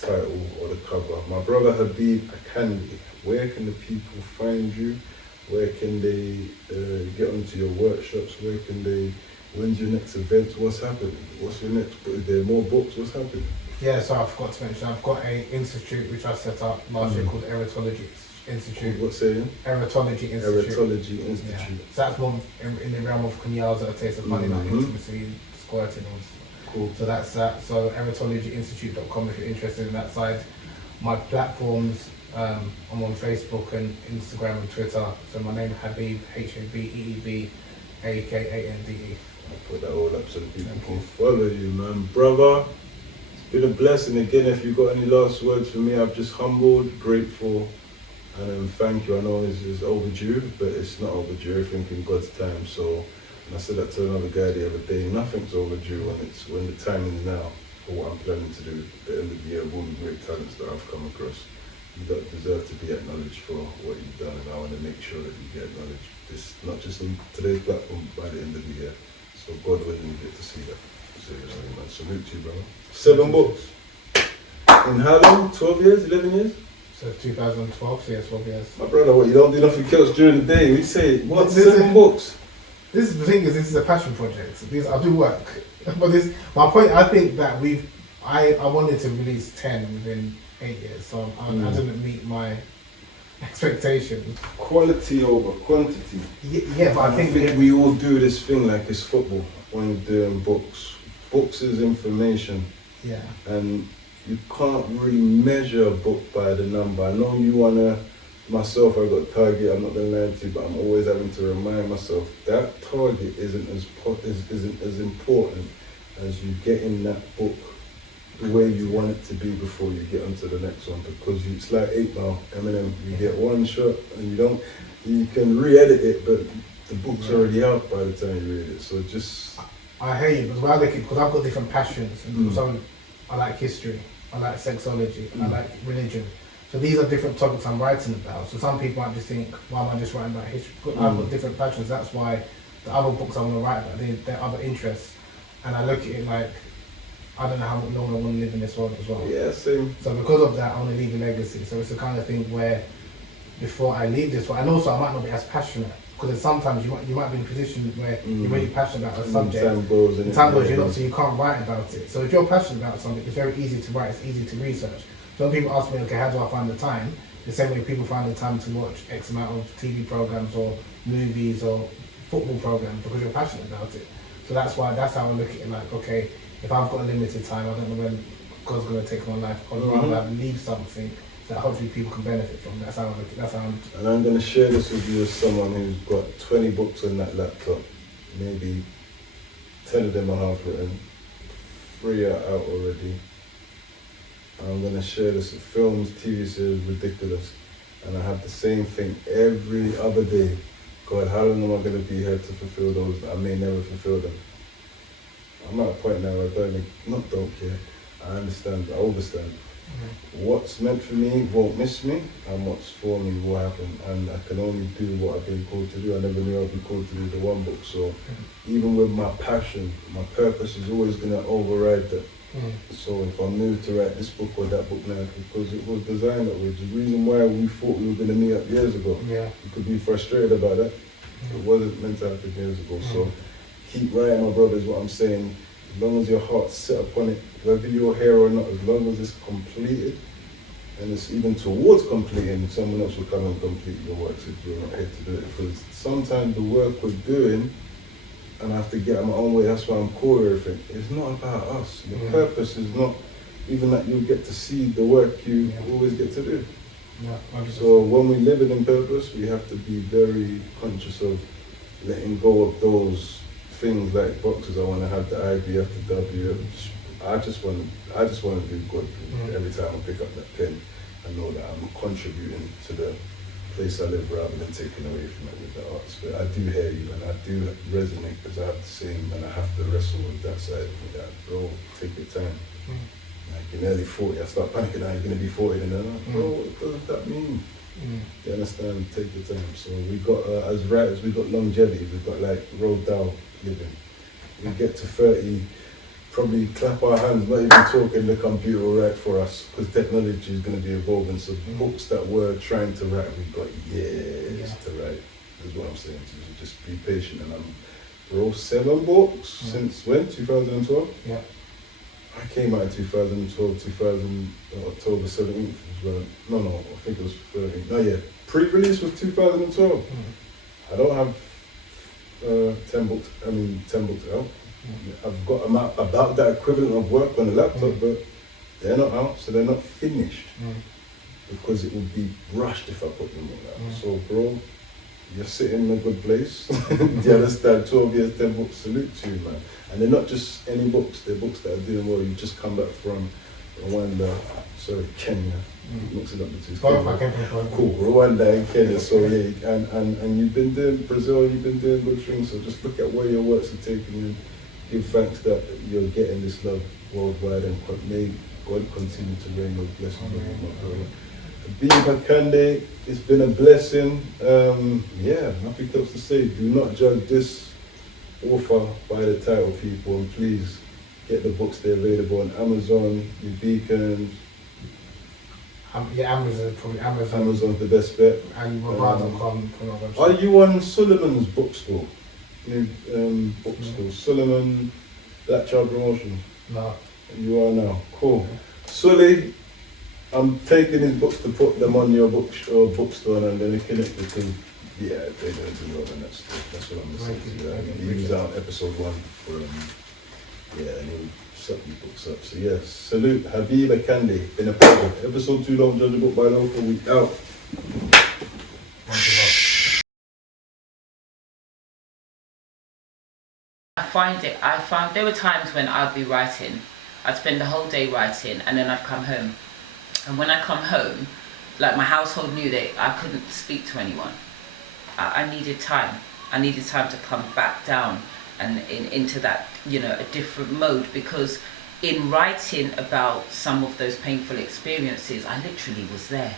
title or the cover. My brother Habeeb Akande, where can the people find you? Where can they get onto your workshops? When's your next event? What's happening? What's your next, is there more books? What's happening? Yeah, so I forgot to mention, I've got an institute which I set up last year called Eritology Institute. What's saying? Eritology Institute. Eritology Institute. Yeah. So that's more in the realm of Kunyaza, A Taste of Honey, like intimacy, squirting. Cool. So that's that. So eritologyinstitute.com if you're interested in that side. My platforms, I'm on Facebook and Instagram and Twitter. So my name is Habeeb, Habeeb, Akande. I'll put that all up so that people can follow you, man. Brother, it's been a blessing. Again, if you've got any last words for me, I've just humbled, grateful, and thank you. I know it's overdue, but it's not overdue. Everything in God's time. So, and I said that to another guy the other day, nothing's overdue when the time is now for what I'm planning to do at the end of the year with all the great talents that I've come across. You don't deserve to be acknowledged for what you've done, and I want to make sure that you get acknowledged. This not just on today's platform, by the end of the year. So God willing, you get to see that. So man, salute to you, brother. 7 books. In how long? 12 years? 11 years? So 2012, so yeah, 12 years. My brother, what, you don't do nothing else during the day? We say, what, This 7 books? This is the thing is, this is a passion project. I do work, but my point. I think that I wanted to release 10 within 8 years, so I didn't meet my expectations. Quality over quantity. Yeah, but I think we all do this thing like it's football when we're doing books. Books is information. Yeah. And you can't really measure a book by the number. I know you wanna. Myself, I got a target. I'm not gonna lie to you, but I'm always having to remind myself that target isn't as important as you getting that book the way you want it to be before you get onto the next one. Because it's like 8 Mile, Eminem. You get one shot and you can re-edit it, but the book's already out by the time you read it. So just. I hear you, because I've got different passions. And so I like history, I like sexology, I like religion. So these are different topics I'm writing about. So some people might just think, why am I just writing about history? I've got different passions. That's why the other books I want to write about, they're other interests. And I look at it like, I don't know how long I want to live in this world as well. Yeah, same. So because of that, I want to leave a legacy. So it's the kind of thing where before I leave this world, and also I might not be as passionate, because sometimes you might be in a position where you're really passionate about a subject. Time goes, you're not, so you can't write about it. So if you're passionate about something, it's very easy to write, it's easy to research. So when people ask me, okay, how do I find the time? The same way people find the time to watch X amount of TV programs or movies or football programs, because you're passionate about it. So that's how I look at it, like, okay, if I've got a limited time, I don't know when God's going to take my life, I'd rather leave something that hopefully people can benefit from. That's how I look at it. That's how And I'm going to share this with you as someone who's got 20 books on that laptop. Maybe 10 of them are half written, 3 are out already. I'm going to share this with films, TV series, ridiculous. And I have the same thing every other day. God, how long am I going to be here to fulfill those? I may never fulfill them. I'm at a point now where I don't care. I understand, I understand. What's meant for me won't miss me, and what's for me will happen. And I can only do what I've been called to do. I never knew I'd be called to do the one book. So even with my passion, my purpose is always going to override that. So if I move to write this book or that book now, because it was designed that way. The reason why we thought we were going to meet up years ago. Yeah. You could be frustrated about that. It wasn't meant to happen years ago. So keep writing, my brother, is what I'm saying. As long as your heart's set upon it, whether you're here or not, as long as it's completed, and it's even towards completing, someone else will come and complete your works if you're not here to do it. Because sometimes the work we're doing, and I have to get out my own way, that's why I'm cool with everything, it's not about us. The purpose is not even that you get to see the work you always get to do. So when we live in purpose, we have to be very conscious of letting go of those things like boxes. I want to have the IBF, the W. I just want to do good. Every time I pick up that pen, I know that I'm contributing to the place I live rather than taking away from it with the arts. But I do hear you, and I do resonate, because I have the same, and I have to wrestle with that side of me. That, bro, take your time. Like in early 40, I start panicking. Now you're gonna be 40, and then bro, what does that mean? You understand? Take your time. So we got as writers, we got longevity. We've got like road down living. We get to 30, probably clap our hands, not even talking, the computer will write for us, because technology is going to be evolving. So books that we're trying to write, we've got years to write, is what I'm saying. So just be patient. And bro, 7 books since when? 2012? Yeah. I came out in 2012, October 17th. No, I think it was 13th. No, yeah. Pre-release was 2012. I don't have 10 books out. I've got about that equivalent of work on the laptop, but they're not out, so they're not finished. because it would be rushed if I put them on that. So, bro, you're sitting in a good place. Do you understand? 12 years, 10 books, salute to you, man. And they're not just any books, they're books that are doing well. You just come back from Rwanda, Kenya. Mixing up the two. Cool, Rwanda and Kenya. So yeah, and you've been doing Brazil, you've been doing good things. So just look at where your works are taking you. Give thanks that you're getting this love worldwide, and may God continue to rain your blessings on you, my brother. Habeeb Akande, it's been a blessing. Yeah, nothing else to say. Do not judge this author by the title, people, and please get the books. They're available on Amazon, your Beacons. Yeah, Amazon, probably Amazon. Amazon's the best bet. And Mobile.com. Are you on Suleiman's bookstore? New bookstore. Suleiman Black Child Promotions? No. You are now. Cool. Sully, I'm taking his books to put them on your bookstore, and I'm going to connect because, yeah, they're going to do well in that stuff. That's what I'm going to say. He was out episode 1 for, yeah, and he'll set these books up. So, yes, salute Habeeb Akande. Been a pleasure. Episode 2, Don't Judge a Book by Local. We out. I found there were times when I'd be writing. I'd spend the whole day writing, and then I'd come home. And when I come home, like, my household knew that I couldn't speak to anyone. I needed time. I needed time to come back down and into that, you know, a different mode, because in writing about some of those painful experiences, I literally was there.